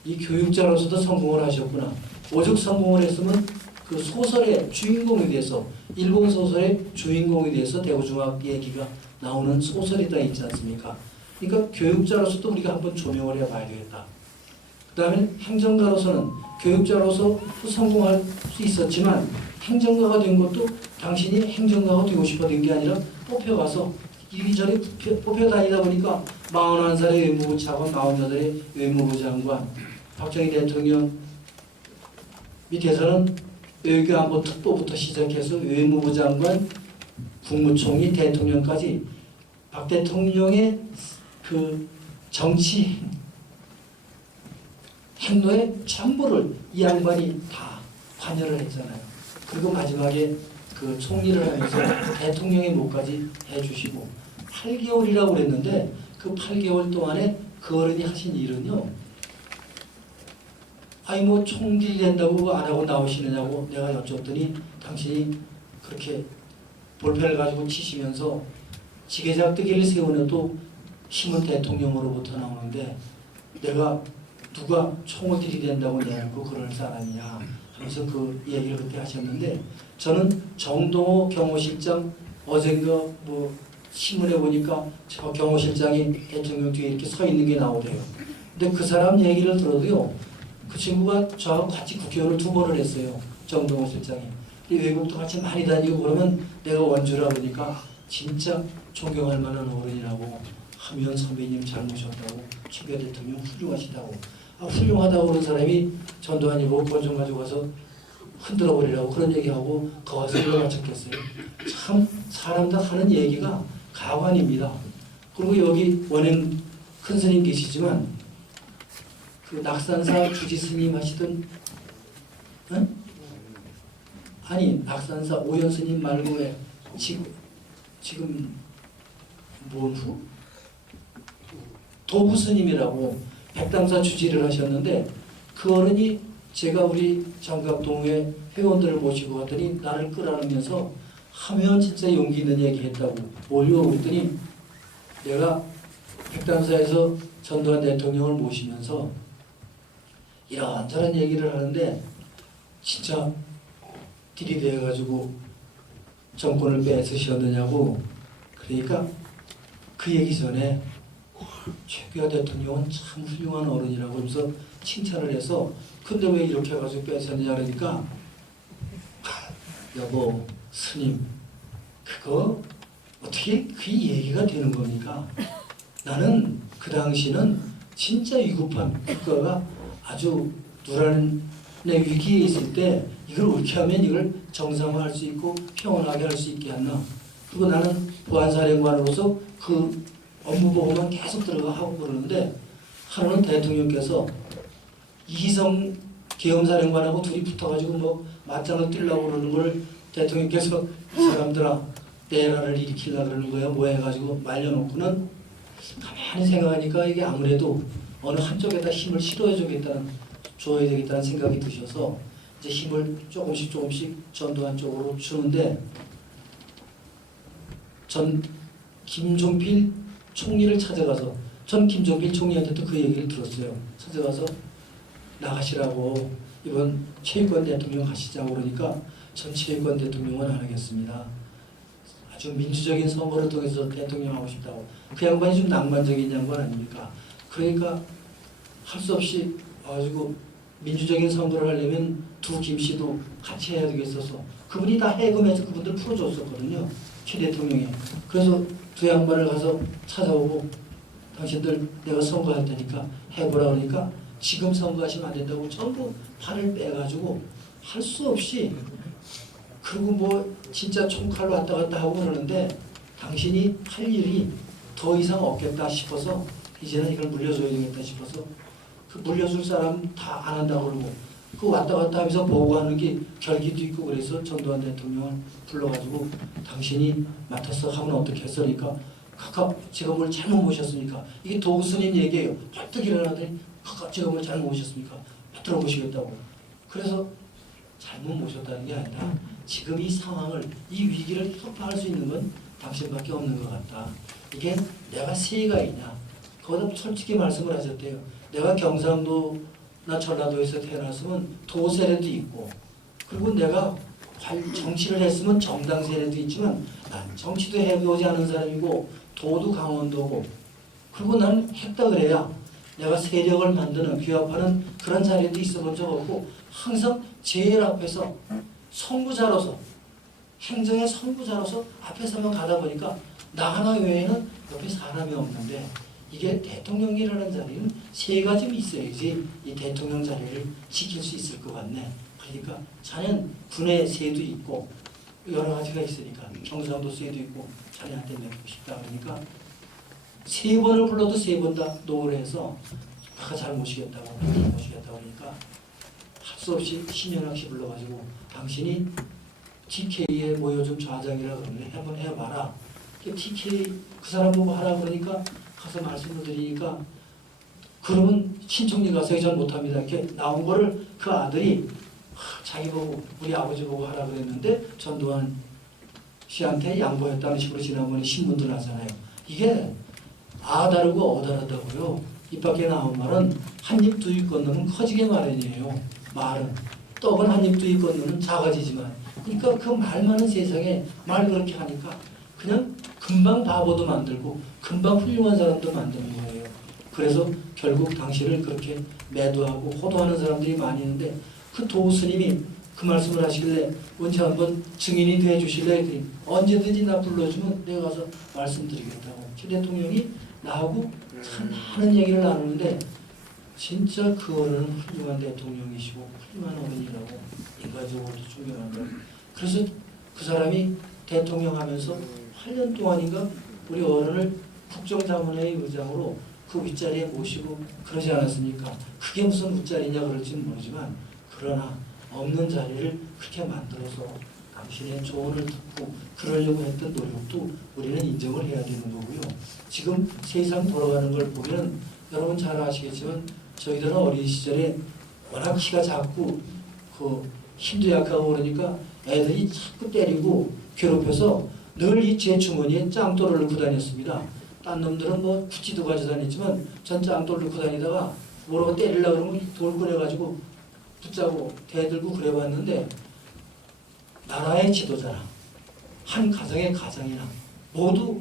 이 교육자로서도 성공을 하셨구나. 오죽 성공을 했으면 그 소설의 주인공이 돼서 일본 소설의 주인공이 돼서 대구중학 얘기가 나오는 소설이 다 있지 않습니까? 그러니까 교육자로서도 우리가 한번 조명을 해봐야 되겠다. 그 다음에 행정가로서는 교육자로서 성공할 수 있었지만 행정가가 된 것도 당신이 행정가가 되고 싶어 된 게 아니라 뽑혀가서 이리저리 뽑혀다니다 보니까 41살의 외무부 차관, 48의 외무부 장관, 박정희 대통령 밑에서는 외교안보 특보부터 시작해서 외무부 장관, 국무총리, 대통령까지 박 대통령의 그 정치 행로의 전부를 이 양반이 다 관여를 했잖아요. 그리고 마지막에 그 총리를 하면서 대통령의 목까지 해주시고 8개월이라고 그랬는데 그 8개월 동안에 그 어른이 하신 일은요. 아니 뭐 총리 된다고 안 하고 나오시느냐고 내가 여쭙더니 당신이 그렇게 볼펜을 가지고 치시면서 지게작대기를 세우려도 힘은 대통령으로부터 나오는데 내가 누가 총을 들이댄다고 내알고 그럴 사람이냐 하면서 그 얘기를 그때 하셨는데 저는 정동호 경호실장 어젠가 뭐 신문에 보니까 저 경호실장이 대통령 뒤에 이렇게 서 있는 게 나오대요. 근데 그 사람 얘기를 들어도요. 그 친구가 저하고 같이 국회의원을 2번을 했어요. 정동호 실장이. 외국도 같이 많이 다니고 그러면 내가 원주라 보니까 진짜 존경할 만한 어른이라고 하면 선배님 잘 모셨다고 최규하 대통령 훌륭하시다고 훌륭하다고 그런 사람이 전두환이 뭐 권총 가지고 와서 흔들어 버리라고 그런 얘기하고 거기서 일러 맞췄겠어요. 참 사람들 하는 얘기가 가관입니다. 그리고 여기 원행 큰 스님 계시지만 그 낙산사 주지 스님 하시던 응? 아니 낙산사 오연 스님 말고 왜 지금 뭔 도부 스님이라고 백담사 주지를 하셨는데 그 어른이 제가 우리 장갑동의 회원들을 모시고 갔더니 나를 끌어안으면서 하면 진짜 용기 있는 얘기 했다고 뭘요? 그랬더니 내가 백담사에서 전두환 대통령을 모시면서 이런저런 얘기를 하는데 진짜 들이대가지고 정권을 뺏으셨느냐고 그러니까 그 얘기 전에 최규하 대통령은 참 훌륭한 어른이라고 하면서 칭찬을 해서 근데 왜 이렇게 해가지고 뺏었냐 그러니까 여보 스님 그거 어떻게 그 얘기가 되는 겁니까? 나는 그 당시는 진짜 위급한 국가가 아주 누란의 위기에 있을 때 이걸 어떻게 하면 이걸 정상화할 수 있고 평온하게 할 수 있게 하나. 그리고 나는 보안사령관으로서 그 업무 보고만 계속 들어가 하고 그러는데 하루는 대통령께서 이희성 계엄사령관하고 둘이 붙어가지고 뭐 맞짱을 뜨려고 그러는 걸 대통령께서 이 사람들아 내란을 일으키려고 그러는 거야 뭐 해가지고 말려놓고는 가만히 생각하니까 이게 아무래도 어느 한쪽에다 힘을 줘야 되겠다는 생각이 드셔서 이제 힘을 조금씩 전두환 쪽으로 주는데 전 김종필 총리를 찾아가서 전 김종필 총리한테도 그 얘기를 들었어요. 찾아가서 나가시라고 이번 최유권 대통령 하시자고 그러니까 전 최유권 대통령은 안 하겠습니다. 아주 민주적인 선거를 통해서 대통령 하고 싶다고. 그 양반이 좀 낭만적인 양반 아닙니까? 그러니까 할 수 없이 가지고 민주적인 선거를 하려면 두 김씨도 같이 해야 되겠어서 그분이 다 해금해서 그분들 풀어줬었거든요. 최 대통령이. 그래서 두 양반을 가서 찾아오고 당신들 내가 선거할 테니까 해보라 그러니까 지금 선거하시면 안 된다고 전부 팔을 빼가지고 할 수 없이 그리고 뭐 진짜 총칼로 왔다 갔다 하고 그러는데 당신이 할 일이 더 이상 없겠다 싶어서 이제는 이걸 물려줘야 되겠다 싶어서 그 물려줄 사람 다 안 한다고 그러고 그 왔다 갔다 하면서 보고하는 게 결기도 있고 그래서 전두환 대통령을 불러가지고 당신이 맡아서 하면 어떻겠어? 그러니까 각각 제가 뭘 잘못 모셨습니까? 이게 도구스님 얘기예요. 벌떡 일어나더니 각각 제가 뭘 잘못 모셨습니까? 들어보시겠다고. 그래서 잘못 모셨다는 게 아니라 지금 이 상황을 이 위기를 격파할 수 있는 건 당신밖에 없는 것 같다. 이게 내가 세가 있냐? 거기다 솔직히 말씀을 하셨대요. 내가 경상도나 전라도에서 태어났으면 도 세례도 있고 그리고 내가 정치를 했으면 정당 세례도 있지만 난 정치도 해보지 않은 사람이고 도도 강원도고 그리고 난 했다 그래야 내가 세력을 만드는 규합하는 그런 자리도 있어본 적 없고 항상 제일 앞에서 선구자로서 행정의 선구자로서 앞에서만 가다 보니까 나 하나 외에는 옆에 사람이 없는데 이게 대통령이라는 자리는 세 가지 있어야지 이 대통령 자리를 지킬 수 있을 것 같네. 그러니까 자넨 군의 세도 있고 여러 가지가 있으니까 경상도 세도 있고 자네한테 맺고 싶다 그러니까 세 번을 불러도 세 번 다 노를 해서 다 잘 모시겠다고 그러니까 할 수 없이 신현학 씨 불러가지고 당신이 TK에 뭐 요즘 좌장이라 그러는데 한번 해봐라. TK 그 사람 보고 하라 그러니까 가서 말씀을 드리니까 그러면 신총리 가서 회전 못합니다. 이렇게 나온 거를 그 아들이 자기 보고 우리 아버지 보고 하라 그랬는데 전두환 씨한테 양보했다는 식으로 지난번에 신문도 나잖아요. 이게 아 다르고 어 다르다고요. 입 밖에 나온 말은 한 입 두 입 건너면 커지게 마련이에요. 말은 떡은 한 입 두 입 건너면 작아지지만 그러니까 그 말 많은 세상에 말 그렇게 하니까 그냥 금방 바보도 만들고 금방 훌륭한 사람도 만드는 거예요. 그래서 결국 당신을 그렇게 매도하고 호도하는 사람들이 많이 있는데 그 도스님이 그 말씀을 하시길래 언제 한번 증인이 돼 주실래? 그랬더니 언제든지 나 불러주면 내가 가서 말씀드리겠다고. 최 대통령이 나하고 참 많은 얘기를 나누는데 진짜 그 어른은 훌륭한 대통령이시고 훌륭한 어른이라고 인간적으로도 존경한다. 그래서 그 사람이 대통령 하면서 8년 동안인가 우리 어른을 국정자문회의 의장으로 그 윗자리에 모시고 그러지 않았습니까? 그게 무슨 윗자리냐 그럴지는 모르지만 그러나 없는 자리를 그렇게 만들어서 당신의 조언을 듣고 그러려고 했던 노력도 우리는 인정을 해야 되는 거고요. 지금 세상 돌아가는 걸 보면 여러분 잘 아시겠지만 저희들은 어린 시절에 워낙 키가 작고 그 힘도 약하고 그러니까 애들이 자꾸 때리고 괴롭혀서 늘 이 제 주머니에 짱돌을 넣고 다녔습니다. 딴 놈들은 뭐 구찌도 가지고 다녔지만 전 짱돌 넣고 다니다가 뭐라고 때리려고 그러면 돌 꺼내가지고 붙잡고 대들고 그래봤는데 나라의 지도자나 한 가정의 가장이나 모두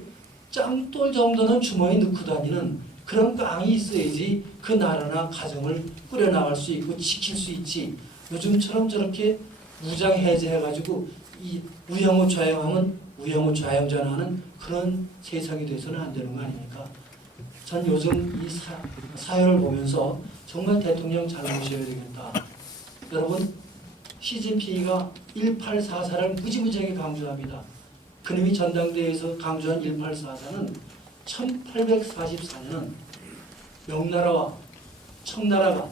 짱돌 정도는 주머니에 넣고 다니는 그런 깡이 있어야지 그 나라나 가정을 꾸려나갈 수 있고 지킬 수 있지. 요즘처럼 저렇게 무장 해제해가지고 이 우양우 좌양하면 우양우 좌양전하는 그런 세상이 돼서는 안 되는 거 아닙니까? 전 요즘 이 사회를 보면서 정말 대통령 잘 모셔야 되겠다. 여러분, 시진핑이가 1844를 무지무지하게 강조합니다. 그놈이 전당대회에서 강조한 1844는 1844년은 명나라와 청나라가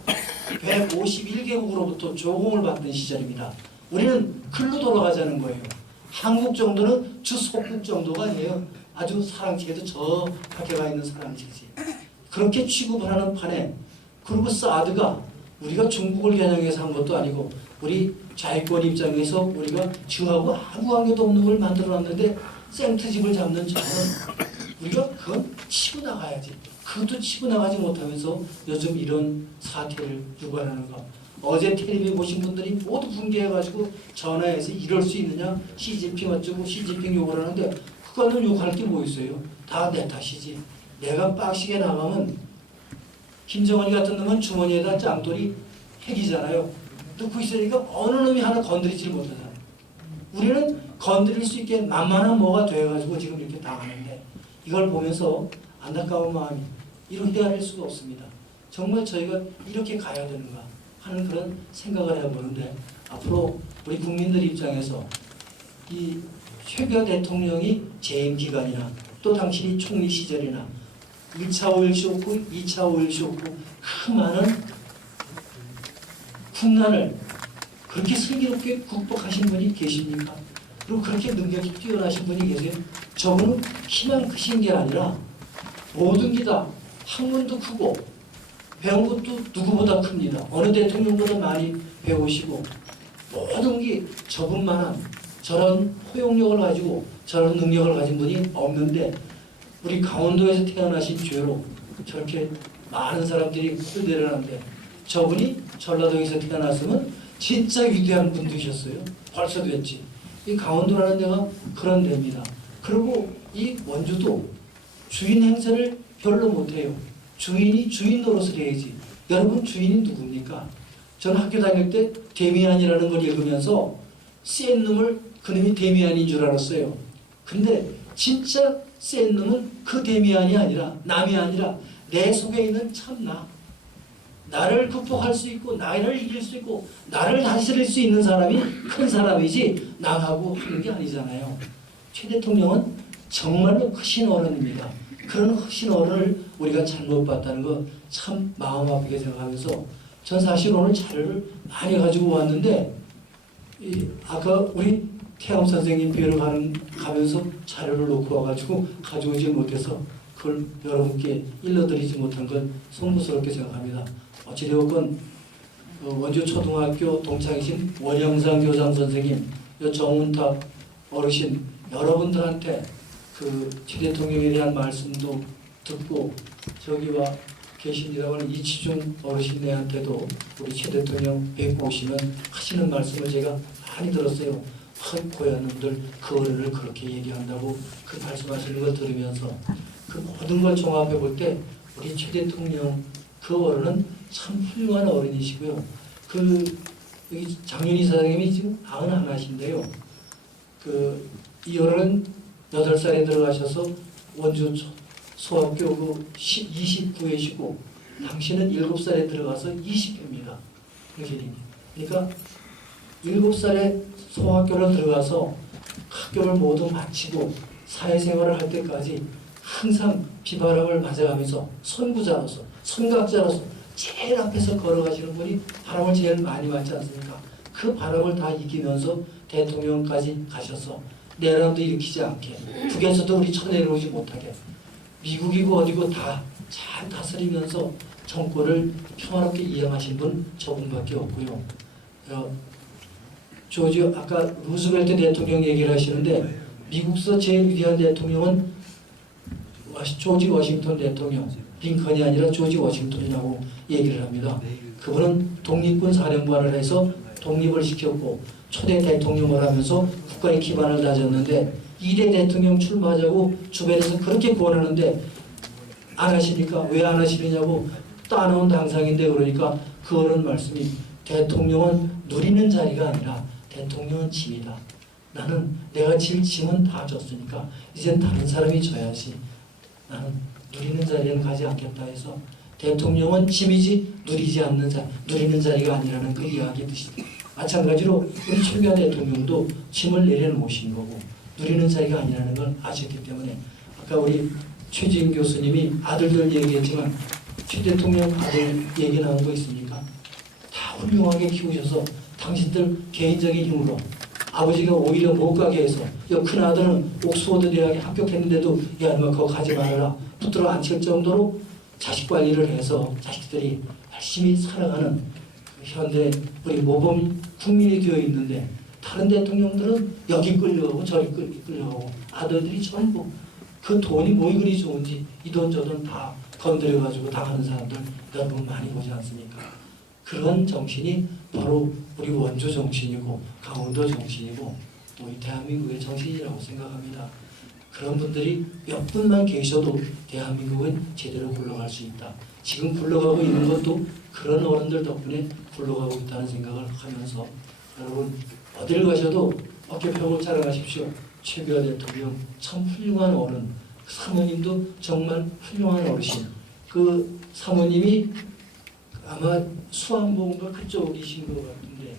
151개국으로부터 조공을 받던 시절입니다. 우리는 글로 돌아가자는 거예요. 한국 정도는 주 속국 정도가 아니에요. 아주 사랑치게도 저 밖에 가 있는 사랑치지. 그렇게 취급을 하는 판에, 그리고 사드가 우리가 중국을 겨냥해서 한 것도 아니고 우리 좌익권 입장에서 우리가 지하고 아무 관계도 없는 걸 만들어놨는데 생트집을 잡는 저는 우리가 그건 치고 나가야지. 그것도 치고 나가지 못하면서 요즘 이런 사태를 유발하는 거. 어제 텔레비 보신 분들이 모두 붕괴해가지고 전화해서 이럴 수 있느냐, 시진핑 어쩌고 시진핑 욕을 하는데 그거는 욕할 게 뭐 있어요. 다 내 탓이지. 내가 빡시게 나가면 김정은이 같은 놈은 주머니에다 짱돌이 핵이잖아요. 넣고 있으니까 어느 놈이 하나 건드리지 못하잖아요. 우리는 건드릴 수 있게 만만한 뭐가 돼가지고 지금 이렇게 당하는데, 이걸 보면서 안타까운 마음이 이런 헤아릴 수가 없습니다. 정말 저희가 이렇게 가야 되는가 하는 그런 생각을 해보는데, 앞으로 우리 국민들 입장에서 이 최규하 대통령이 재임 기간이나 또 당신이 총리 시절이나 1차 5.18 쇼크, 2차 5.18 쇼크 그 많은 국난을 그렇게 슬기롭게 극복하신 분이 계십니까? 그리고 그렇게 능력이 뛰어나신 분이 계세요? 저분은 키만 크신 게 아니라 모든 게 다 학문도 크고 배운 것도 누구보다 큽니다. 어느 대통령보다 많이 배우시고 모든 게 저분만한 저런 포용력을 가지고 저런 능력을 가진 분이 없는데, 우리 강원도에서 태어나신 죄로 저렇게 많은 사람들이 끌려내려는데 저분이 전라도에서 태어났으면 진짜 위대한 분이셨어요. 벌써 됐지. 이 강원도라는 데가 그런 데입니다. 그리고 이 원주도 주인 행세를 별로 못해요. 주인이 주인 노릇을 해야지. 여러분, 주인이 누굽니까? 저는 학교 다닐 때 데미안이라는 걸 읽으면서 센 놈을 그놈이 데미안인 줄 알았어요. 근데 진짜 센 놈은 그 데미안이 아니라, 남이 아니라 내 속에 있는 참나, 나를 극복할 수 있고 나를 이길 수 있고 나를 다스릴 수 있는 사람이 큰 사람이지 남하고 하는 게 아니잖아요. 최 대통령은 정말로 크신 어른입니다. 그런 크신 어른을 우리가 잘못 봤다는 거 참 마음 아프게 생각하면서, 전 사실 오늘 자료를 많이 가지고 왔는데 아까 우리 태양 선생님 뵈러 가면서 자료를 놓고 와가지고 가져오지 못해서 그걸 여러분께 일러드리지 못한 건 송구스럽게 생각합니다. 어찌되었건 원주 초등학교 동창이신 원영상 교장 선생님, 정운탁 어르신 여러분들한테 그 최 대통령에 대한 말씀도 듣고, 저기와 계십니다만 이치중 어르신네한테도 우리 최 대통령 뵙고 오시면 하시는 말씀을 제가 많이 들었어요. 고향 놈들 그 어른을 그렇게 얘기한다고 그 말씀하시는 걸 들으면서 그 모든 걸 종합해 볼 때 우리 최 대통령 그 어른은 참 훌륭한 어른이시고요. 그 여기 장윤희 사장님이 지금 91이신데요. 이 어른 8살에 들어가셔서 원주 소학교 29회시고 당신은 7살에 들어가서 20회입니다. 그러니까 7살에 소학교를 들어가서 학교를 모두 마치고 사회생활을 할 때까지 항상 비바람을 맞아가면서 선구자로서, 선각자로서 제일 앞에서 걸어가시는 분이 바람을 제일 많이 맞지 않습니까? 그 바람을 다 이기면서 대통령까지 가셔서 내란도 일으키지 않게, 북에서도 우리 쳐내려오지 못하게, 미국이고 어디고 다 잘 다스리면서 정권을 평화롭게 이행하신 분 저분밖에 없고요. 아까 루즈벨트 대통령 얘기를 하시는데, 미국서 제일 위대한 대통령은 조지 워싱턴 대통령, 링컨이 아니라 조지 워싱턴이라고 얘기를 합니다. 그분은 독립군 사령관을 해서 독립을 시켰고 초대 대통령을 하면서 국가의 기반을 다졌는데, 2대 대통령 출마하자고 주변에서 그렇게 권하는데 안 하시니까 왜 안 하시느냐고 따놓은 당상인데 그러니까 그거는 말씀이 대통령은 누리는 자리가 아니라 대통령은 짐이다. 나는 내가 질 짐은 다 졌으니까 이젠 다른 사람이 져야지. 나는 누리는 자리에는 가지 않겠다 해서 대통령은 짐이지 누리는 자리가 아니라는 그 이야기듯이 마찬가지로 우리 최규하 대통령도 짐을 내려놓으신 거고 누리는 자리가 아니라는 걸 아셨기 때문에 아까 우리 최지인 교수님이 아들들 얘기했지만 최 대통령 아들 얘기 나온 거 있습니까? 다 훌륭하게 키우셔서 당신들 개인적인 힘으로 아버지가 오히려 못 가게 해서 큰 아들은 옥스퍼드 대학에 합격했는데도 야 엄마 거기 가지 말아라 붙들어 앉힐 정도로 자식 관리를 해서 자식들이 열심히 살아가는 현대 우리 모범 국민이 되어 있는데 다른 대통령들은 여기 끌려가고 저기 끌려가고 아들들이 전부 그 돈이 뭐이 그리 좋은지 이 돈 저 돈 다 건드려가지고 당하는 사람들 여러분 많이 보지 않습니까? 그런 정신이 바로 우리 원조 정신이고 강원도 정신이고 또 이 대한민국의 정신이라고 생각합니다. 그런 분들이 몇 분만 계셔도 대한민국은 제대로 굴러갈 수 있다. 지금 굴러가고 있는 것도 그런 어른들 덕분에 굴러가고 있다는 생각을 하면서 여러분 어딜 가셔도 어깨펴고 자랑하십시오. 최규하 대통령 참 훌륭한 어른, 사모님도 정말 훌륭한 어르신. 그 사모님이 아마 수안봉가 그쪽이신 것 같은데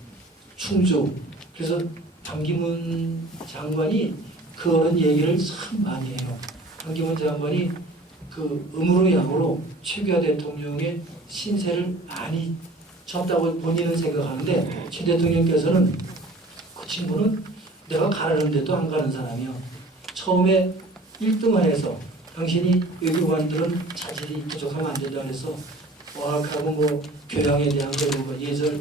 충주. 그래서 반기문 장관이 그 어른 얘기를 참 많이 해요. 반기문 장관이 그 음으로 양으로 최규하 대통령의 신세를 많이 졌다고 본인은 생각하는데 최 대통령께서는 그 친구는 내가 가라는데도 안 가는 사람이요. 처음에 1등을 해서 당신이 외교관들은 자질이 부족하면 안 된다 그래서 어학하고 뭐 교양에 대한 거 예절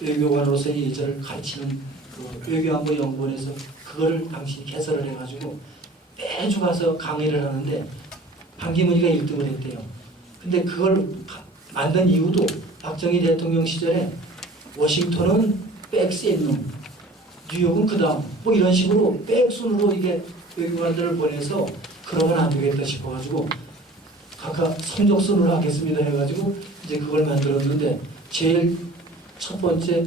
외교관으로서의 예절을 가르치는 그 외교안보연구원에서 그거를 당신이 개설을 해가지고 매주 가서 강의를 하는데 반기문이가 1등을 했대요. 근데 그걸 만든 이유도 박정희 대통령 시절에 워싱턴은 백센 놈, 뉴욕은 그 다음 뭐 이런 식으로 백순으로 이게 외교관들을 보내서 그러면 안 되겠다 싶어가지고 각각 성적순으로 하겠습니다 해가지고 이제 그걸 만들었는데 제일 첫 번째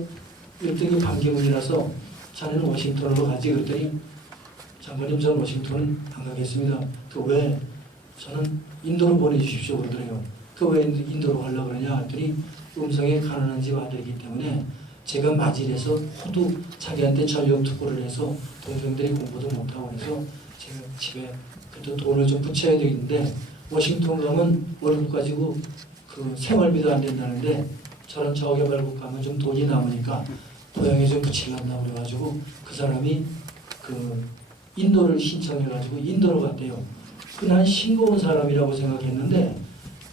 1등이 반기문이라서 자네는 워싱턴으로 가지 그랬더니 장관님 저는 워싱턴은 안 가겠습니다. 그 왜? 저는 인도로 보내주십시오 그러더래요. 그 왜 인도로 가려고 그러냐 했더니 음성에 가난한 집 아들이기 때문에 제가 맞이해서 호두 자기한테 전력 투구를 해서 동생들이 공부도 못하고 그래서 제가 집에 그래도 돈을 좀 붙여야 되겠는데 워싱턴 가면 월급 가지고 그 생활비도 안 된다는데 저는 저개발국 가면 좀 돈이 남으니까 고향에 좀 붙이려고 그래가지고 그 사람이 그 인도를 신청해가지고 인도로 갔대요. 난 싱거운 사람이라고 생각했는데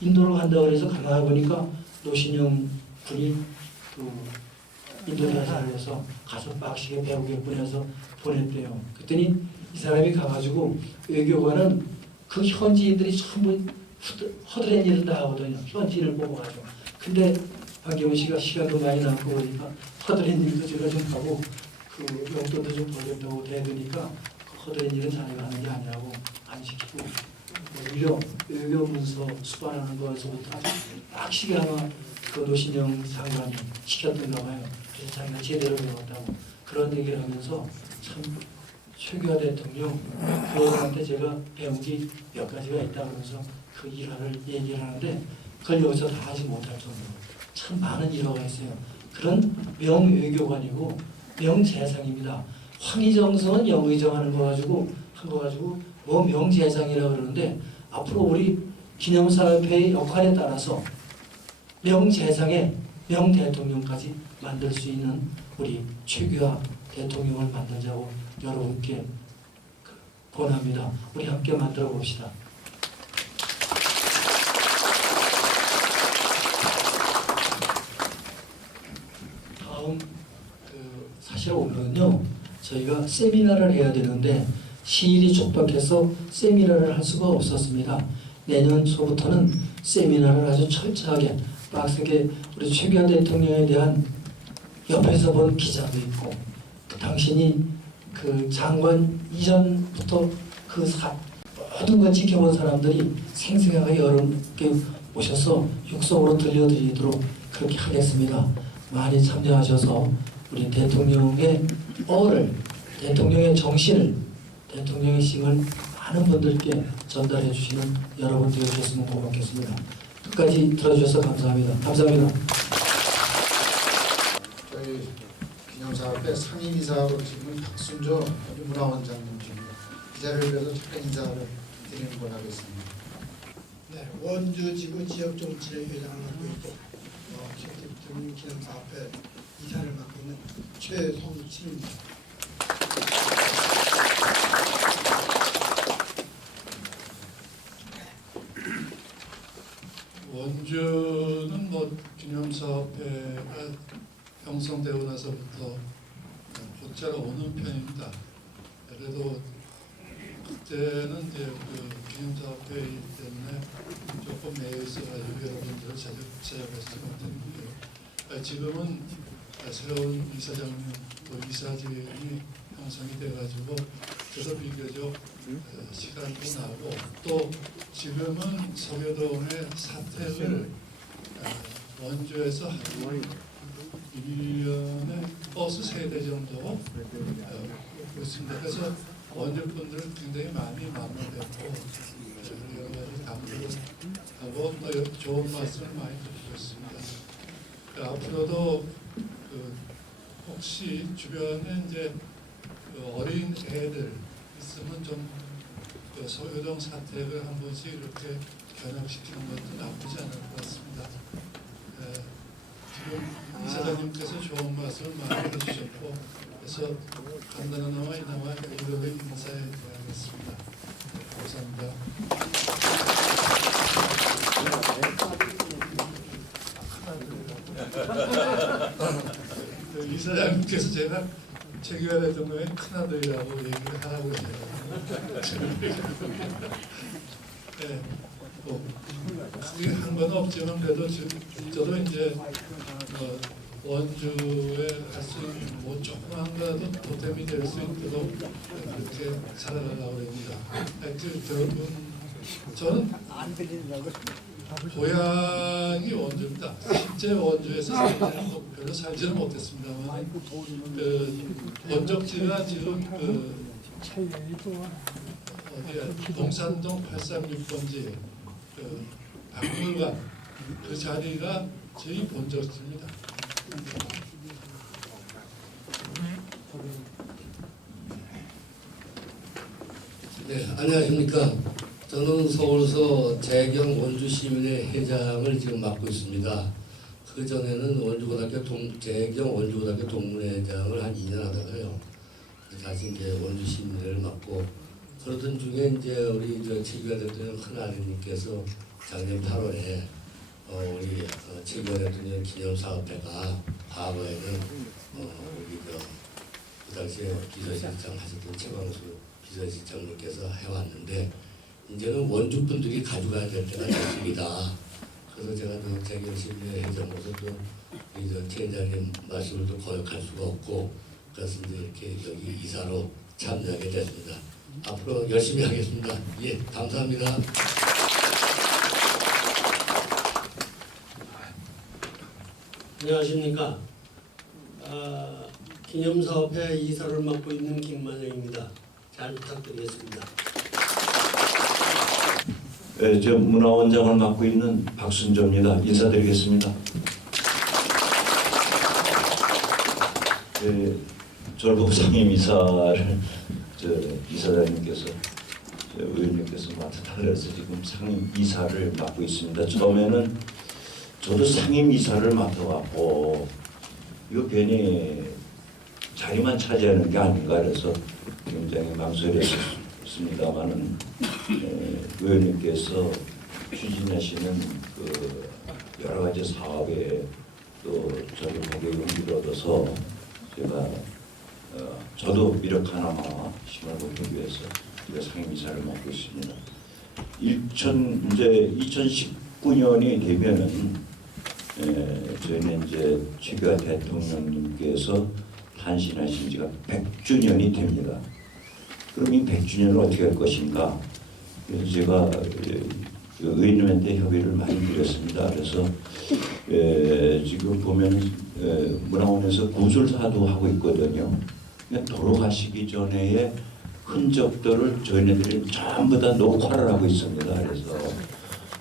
인도로 간다고 해서 가만히 보니까 노신영 군이 그 인도네시아를 해서 가서 빡시게 배우겠군 해서 보냈대요. 그랬더니 이 사람이 가가지고 외교관은 그 현지인들이 전부 허드렛 일을 다 하거든요. 현지인을 뽑아가지고. 근데 박경훈 씨가 시간도 많이 남고 그러니까 허드렛 일도 제가 좀 하고 그 용돈도 좀 벌겠다고 대드니까 그 허드렛 일은 자네가 하는 게 아니라고 안 시키고 오히려 외교 문서 수반하는 거에서부터 빡시게 아마 그 노신영 장관이 시켰던가 봐요. 그래서 자기가 제대로 배웠다고 그런 얘기를 하면서 참 최규하 대통령 그분한테 제가 배운 게 몇 가지가 있다 그러면서 그 일화를 얘기를 하는데 그걸 여기서 다 하지 못할 정도로 참 많은 일화가 있어요. 그런 명외교관이고 명재상입니다. 황희정성은 영의정하는 거 가지고 한 거 가지고 뭐 명재상이라 그러는데 앞으로 우리 기념사업회의 역할에 따라서 명재상의 명대통령까지 만들 수 있는 우리 최규하 대통령을 만들자고 여러분께 권합니다. 우리 함께 만들어 봅시다. 다음 사실 오늘은요 저희가 세미나를 해야 되는데 시일이 촉박해서 세미나를 할 수가 없었습니다. 내년 초부터는 세미나를 아주 철저하게 빡세게 우리 최규하 대통령에 대한 옆에서 본 기자도 있고 당신이 그 장관 이전부터 그 모든 걸 지켜본 사람들이 생생하게 여러분께 오셔서 육성으로 들려드리도록 그렇게 하겠습니다. 많이 참여하셔서 우리 대통령의 어를, 대통령의 정신을, 대통령의 힘을 많은 분들께 전달해 주시는 여러분 되어주셨으면 고맙겠습니다. 끝까지 들어주셔서 감사합니다. 감사합니다. 저희 기념사업회 상임이사로 지금 박순조 문화원장님입니다. 이 자리를 빌어서 잠깐 인사를 드리는 걸 하겠습니다. 네, 원주 지구 지역 정치회 회장을 하고 있고 대통령 기념사업회 이사를 맡고 있는 최성칠입니다. 원주는 뭐 기념사업회가 형성되고 나서부터 곧잘 오는 편입니다. 그래도 그때는 이제 그 기념사업회이기 때문에 조금 매여 있어가지고 여러분들을 찾아뵙지 못했고요. 지금은 새로운 이사장님 또 이사진이 형성이 돼가지고 저도 비교적 시간도 나고 또 지금은 서교동의 사택을 원주에서 한 1년에 버스 3대 정도 먹고 있습니다. 그래서 원주 분들은 굉장히 많이 만나뵙고 여러 가지 감동을 하고 또 좋은 말씀을 많이 듣고 있습니다. 앞으로도 혹시 주변에 이제 어린 애들 있으면 좀 소요동 사택을 한 번씩 이렇게 견학시키는 것도 나쁘지 않을 것 같습니다. 지금 이사장님께서 좋은 말씀을 많이 해주셨고 그래서 간단하나마 이나마 이렇게 인사해 드리겠습니다. 감사합니다. 이사장님께서 제가 최규하 대통령의 큰아들이라고 얘기를 하라고 해요. 네, 뭐 크게 한 건 없지만 그래도 저도 이제 원주에 갈 수 있는 뭐 조그만 거라도 보탬이 될 수 있도록 그렇게 살아가려고 합니다. 저는 고향이 원주입니다. 실제 원주에서 별로 살지는 못했습니다만 원적지가 지금 어디야 동산동 836번지 박물관 그 자리가 저희 본적지입니다. 네, 안녕하십니까. 저는 서울서 재경 원주시민회 회장을 지금 맡고 있습니다. 그 전에는 재경 원주고등학교 동문회장을 한 2년 하다가요. 다시 이제 원주시민회를 맡고 그러던 중에 이제 우리 최규하 대통령 큰아드님께서 작년 8월에 우리 최규하 대통령 기념사업회가 과거에는 우리 그 당시에 비서실장 하셨던 최광수 비서실장님께서 해왔는데 이제는 원주 분들이 가져가야 될 때가 됐습니다. 그래서 제가 재경시민회 회장으로서 이 최회장님 말씀을 또 거역할 수가 없고 그래서 이제 이렇게 여기 이사로 참여하게 됐습니다. 앞으로 열심히 하겠습니다. 예, 감사합니다. 안녕하십니까. 기념사업회 이사를 맡고 있는 김만영입니다. 잘 부탁드리겠습니다. 네, 저 문화원장을 맡고 있는 박순조입니다. 인사드리겠습니다. 네, 저를 보고 상임이사를 이사장님께서 의원님께서 맡아달라서 지금 상임이사를 맡고 있습니다. 처음에는 저도 상임이사를 맡아갖고 이거 괜히 자리만 차지하는 게 아닌가 해서 굉장히 망설였습니다만은 의원님께서 추진하시는 그 여러 가지 사업에 또 저를 보게 용기를 얻어서 제가 저도 미력 하나마 힘을 보기 위해서 상임이사를 맡고 있습니다. 이제 2019년이 되면은 저희는 이제 최규하 대통령님께서 탄신하신 지가 100주년이 됩니다. 그럼 이 100주년을 어떻게 할 것인가? 그래서 제가 의원님한테 협의를 많이 드렸습니다. 그래서 지금 보면 문화원에서 구술사도 하고 있거든요. 돌아가시기 전에의 흔적들을 저희네들이 전부 다 녹화를 하고 있습니다. 그래서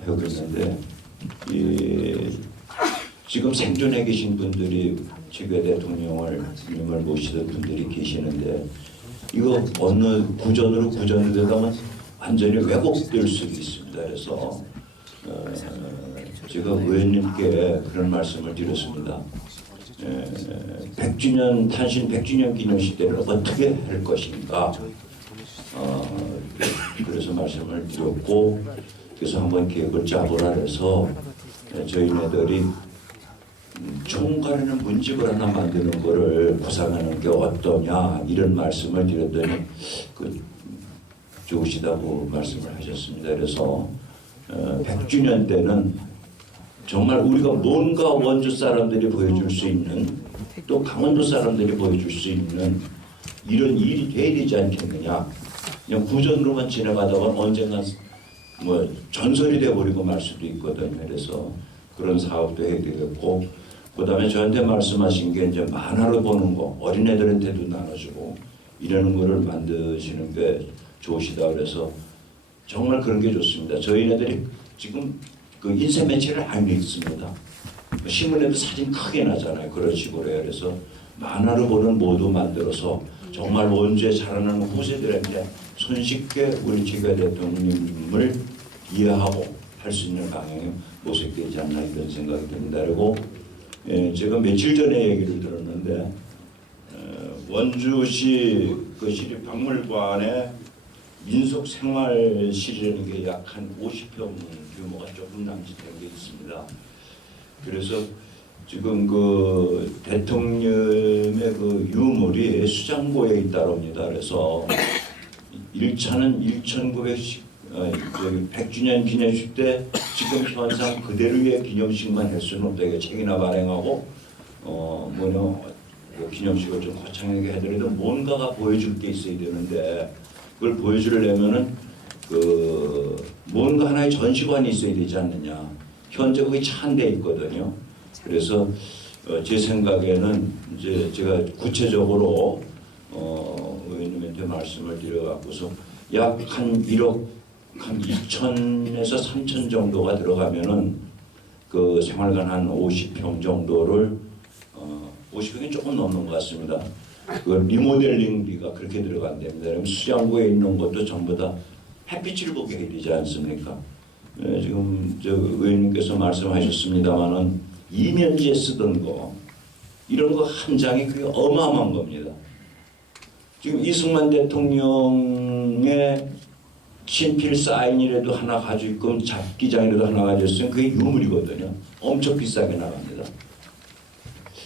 하고 있는데 지금 생존해 계신 분들이 최규하 대통령을 모시던 분들이 계시는데 이거 어느 구전으로 되다면 완전히 왜곡될 수도 있습니다. 그래서 제가 의원님께 그런 말씀을 드렸습니다. 100주년 탄신 100주년 기념식 때를 어떻게 할 것인가 그래서 말씀을 드렸고 그래서 한번 계획을 짜보라 해서 저희네들이 총괄하는 문집을 하나 만드는 거를 구상하는 게 어떠냐 이런 말씀을 드렸더니 좋으시다고 말씀을 하셨습니다. 그래서 100주년 때는 정말 우리가 뭔가 원주 사람들이 보여줄 수 있는 또 강원도 사람들이 보여줄 수 있는 이런 일이 돼야 되지 않겠느냐. 그냥 구전으로만 지나가다가 언젠가 뭐 전설이 돼버리고 말 수도 있거든요. 그래서 그런 사업도 해야 되겠고 그 다음에 저한테 말씀하신 게 이제 만화로 보는 거 어린애들한테도 나눠주고 이러는 거를 만드시는 게 좋으시다 그래서 정말 그런 게 좋습니다. 저희네들이 지금 그 인쇄 매체를 안 읽습니다. 신문에도 사진 크게 나잖아요. 그런 식으로 해요. 그래서 만화로 보는 모두 만들어서 정말 원주에 자라나는 후세들한테 손쉽게 우리 최규하 대통령님을 이해하고 할 수 있는 방향이 모색되지 않나 이런 생각이 듭니다. 그리고 제가 며칠 전에 얘기를 들었는데 원주시 그 시립박물관에 민속생활실이라는 게 약 한 50평 규모가 조금 남짓된 게 있습니다. 그래서 지금 그 대통령의 그 유물이 수장고에 있다랍니다. 그래서 1차는 100주년 기념식 때 지금 현상 그대로의 기념식만 할 수는 없다. 이게 책이나 발행하고 기념식을 좀 거창하게 하더라도 뭔가가 보여줄 게 있어야 되는데 그걸 보여주려면은 뭔가 하나의 전시관이 있어야 되지 않느냐. 현재 거기 찬데 있거든요. 그래서 제 생각에는 이제 제가 구체적으로 의원님한테 말씀을 드려갖고서 약 한 1억 한 2천에서 3천 정도가 들어가면은 그 생활관 한 50평 정도를 50평이 조금 넘는 것 같습니다. 그 리모델링비가 그렇게 들어간답니다. 그럼 수장고에 있는 것도 전부 다 햇빛을 보게 해야 되지 않습니까? 지금 저 의원님께서 말씀하셨습니다만은 이면지에 쓰던 거 이런 거 한 장이 그게 어마어마한 겁니다. 지금 이승만 대통령의 친필 사인이라도 하나 가지고 있고 잡기장이라도 하나 가지고 있으면 그게 유물이거든요. 엄청 비싸게 나갑니다.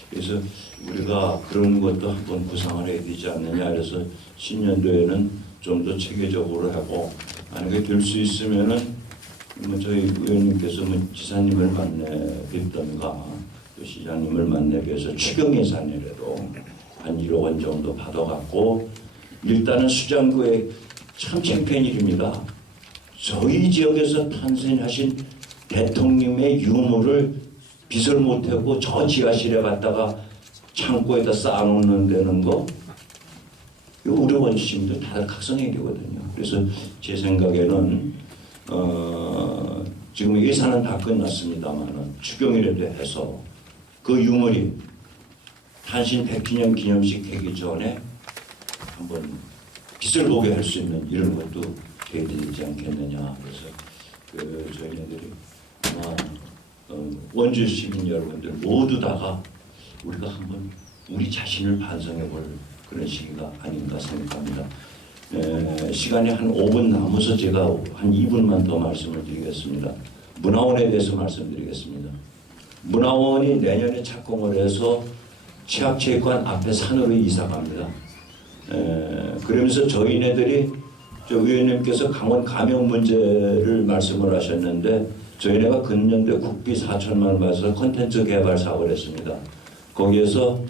그래서 우리가 그런 것도 한번 구상을 해야 되지 않느냐. 그래서 신년도에는 좀 더 체계적으로 하고 만약에 될 수 있으면은 저희 의원님께서 지사님을 만나 뵙던가 또 시장님을 만나 뵈서 추경 예산이라도 한 1억 원 정도 받아갖고 일단은 수장구에 참 창피한 일입니다. 저희 지역에서 탄생하신 대통령의 유물을 빚을 못하고 저 지하실에 갔다가 창고에다 쌓아놓는 데는 거 우리 원주시민들 다들 각성해야 되거든요. 그래서 제 생각에는 지금 예산은 다 끝났습니다만 추경이라도 해서 그 유물이 탄신 100주년 기념식 하기 전에 한번 빛을 보게 할 수 있는 이런 것도 돼야 되지 않겠느냐. 그래서 저희네들이 원주 시민 여러분들 모두 다가 우리가 한번 우리 자신을 반성해 볼 그런 시기가 아닌가 생각합니다. 시간이 한 5분 남아서 제가 한 2분만 더 말씀을 드리겠습니다. 문화원에 대해서 말씀드리겠습니다. 문화원이 내년에 착공을 해서 치학체육관 앞에 산으로 이사갑니다. 그러면서 저희네들이 의원님께서 강원 감염 문제를 말씀을 하셨는데 저희네가 금년도에 국비 4천만 원 받아서 콘텐츠 개발 사업을 했습니다. 거기에서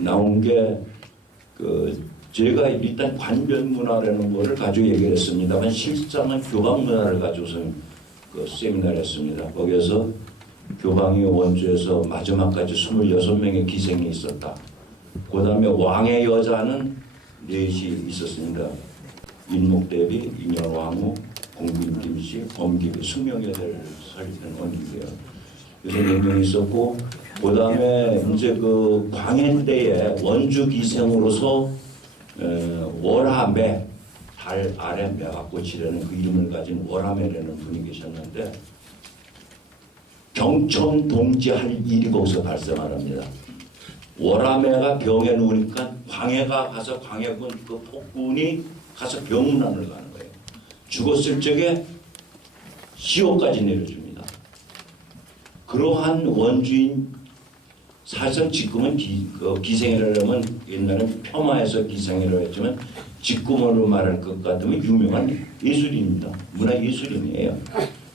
나온 게 그 제가 일단 관변 문화라는 거를 가지고 얘기를 했습니다만 실상은 교방 문화를 가지고서 그 세미나를 했습니다. 거기에서 교방이 원주에서 마지막까지 26명의 기생이 있었다. 그 다음에 왕의 여자는 4이 있었습니다. 인목대비, 인현왕후, 공군김씨, 범기비, 숙명여대를 설립한 원기고요. 그래서 4명이 있었고, 그 다음에 이제 그 광해 때에 원주 기생으로서 월하매, 달 아래 매화꽃이라는 그 이름을 가진 월하매라는 분이 계셨는데 경천 동지할 일이 거기서 발생합니다. 월하매가 병에 누우니까 광해가 가서 광해군 그 폭군이 가서 병문안을 가는 거예요. 죽었을 적에 시호까지 내려줍니다. 그러한 원주인 사실상 지금은 기생이라면 옛날엔 폄하해서 기생이라고 했지만 지금으로 말할 것 같으면 유명한 예술인입니다. 문화예술인이에요.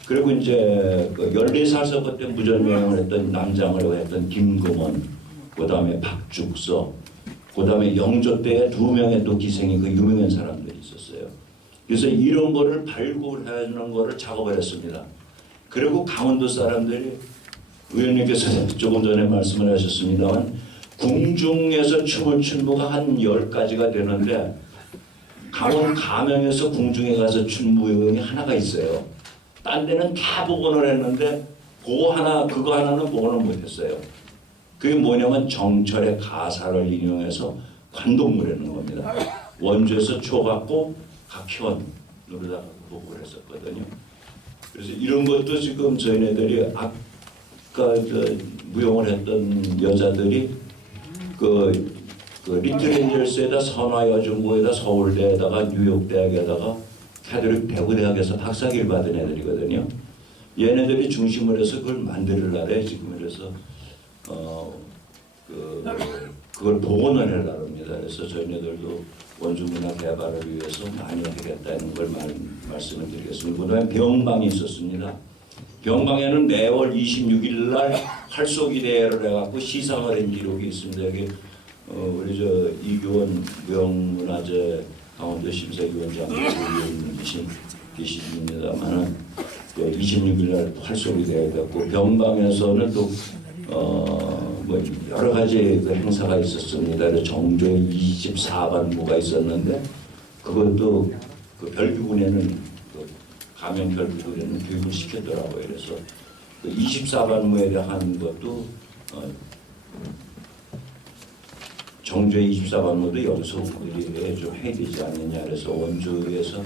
그리고 이제 14살 그때 무전명을 했던 남장을 했던 김금원, 그 다음에 박죽서, 그 다음에 영조 때에 2명의 또 기생이 그 유명한 사람들이 있었어요. 그래서 이런 거를 발굴해주는 거를 작업을 했습니다. 그리고 강원도 사람들이 의원님께서 조금 전에 말씀을 하셨습니다만 궁중에서 춤을 춘 무가 한 10가지가 되는데 강원 가명에서 궁중에 가서 춘 무용이 하나가 있어요. 딴 데는 다 복원을 했는데 그거 하나는 복원을 못했어요. 그게 뭐냐면 정철의 가사를 인용해서 관동물이라는 겁니다. 원주에서 초갖고 각현으로다가 복원을 했었거든요. 그래서 이런 것도 지금 저희네들이 아까 무용을 했던 여자들이 그 리틀 엔젤스에다 선화여중고에다 서울대에다가 뉴욕대학에다가 캐톨릭 대구대학에서 박사학위를 받은 애들이거든요. 얘네들이 중심을 해서 그걸 만들으려래 지금 이래서 그걸 복원을 하려고 합니다. 그래서 저희네들도 원주문화 개발을 위해서 많이 하겠다는 걸 말씀을 드리겠습니다. 그다음에 병방이 있었습니다. 병방에는 매월 26일 날 활쏘기 대회를 해갖고 시상을 한 기록이 있습니다. 여기 우리 저 이규원 무형문화재 강원도 심사위원장 계십니다만은 26일 날 활쏘기 대회가 있고 병방에서는 또 뭐 여러 가지 그 행사가 있었습니다. 정조 24반무가 있었는데 그것도 그 별규군에는 그 가면 별규군에는 교육을 시켰더라고요. 그래서 그 24반무에 대한 것도 정조의 24반무도 여기서 우리 좀 해야 되지 않느냐 그래서 원주에서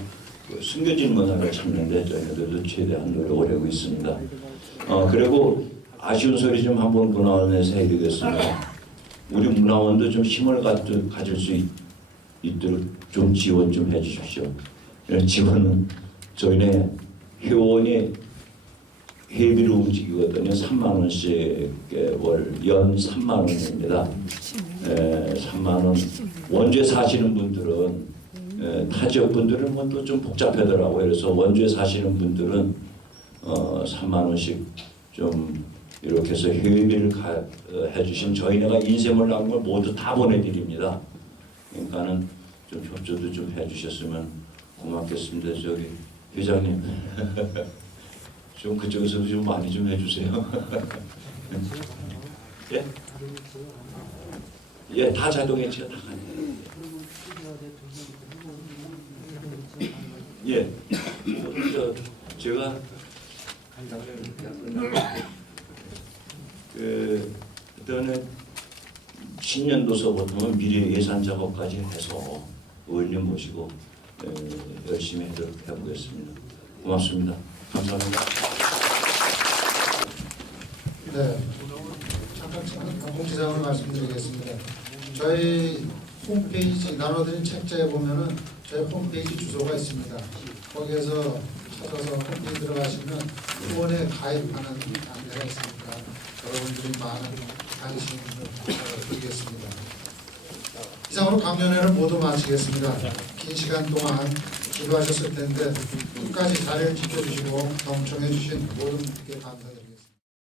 그 숨겨진 문화를 찾는데 저희들도 최대한 노력을 하고 있습니다. 그리고 아쉬운 소리 좀 한번 문화원에서 해드리겠습니다. 우리 문화원도 좀 힘을 가질 수 있도록 좀 지원 좀 해주십시오. 이런 지원은 저희네 회원이 회비로 움직이거든요. 3만 원씩 월 연 3만 원입니다. 3만 원. 원주에 사시는 분들은 타 지역 분들은 뭐 또 좀 복잡하더라고요. 그래서 원주에 사시는 분들은 3만 원씩 좀 이렇게 해서 회비를 해주신 저희네가 인쇄물 나온 걸 모두 다 보내드립니다. 그러니까는 좀 협조도 좀 해주셨으면 고맙겠습니다. 저기 회장님 좀 그쪽에서 좀 많이 좀 해주세요. 예? 예, 다 자동해치가 다 가네요. 예, 제가 그때는 신년도서부터 미래 예산 작업까지 해서 의원님 모시고 열심히 해보겠습니다. 고맙습니다. 감사합니다. 네, 잠깐 공지사항을 말씀드리겠습니다. 저희 홈페이지 나눠드린 책자에 보면은 저희 홈페이지 주소가 있습니다. 거기에서 찾아서 홈페이지 들어가시면 후원에 가입하는 안내가 있으니까 여러분들이 많은 관심 부탁드리겠습니다. 이상으로 강연회를 모두 마치겠습니다. 긴 시간 동안 기도하셨을 텐데 끝까지 자리를 지켜주시고 경청해 주신 모든 분께 감사드립니다.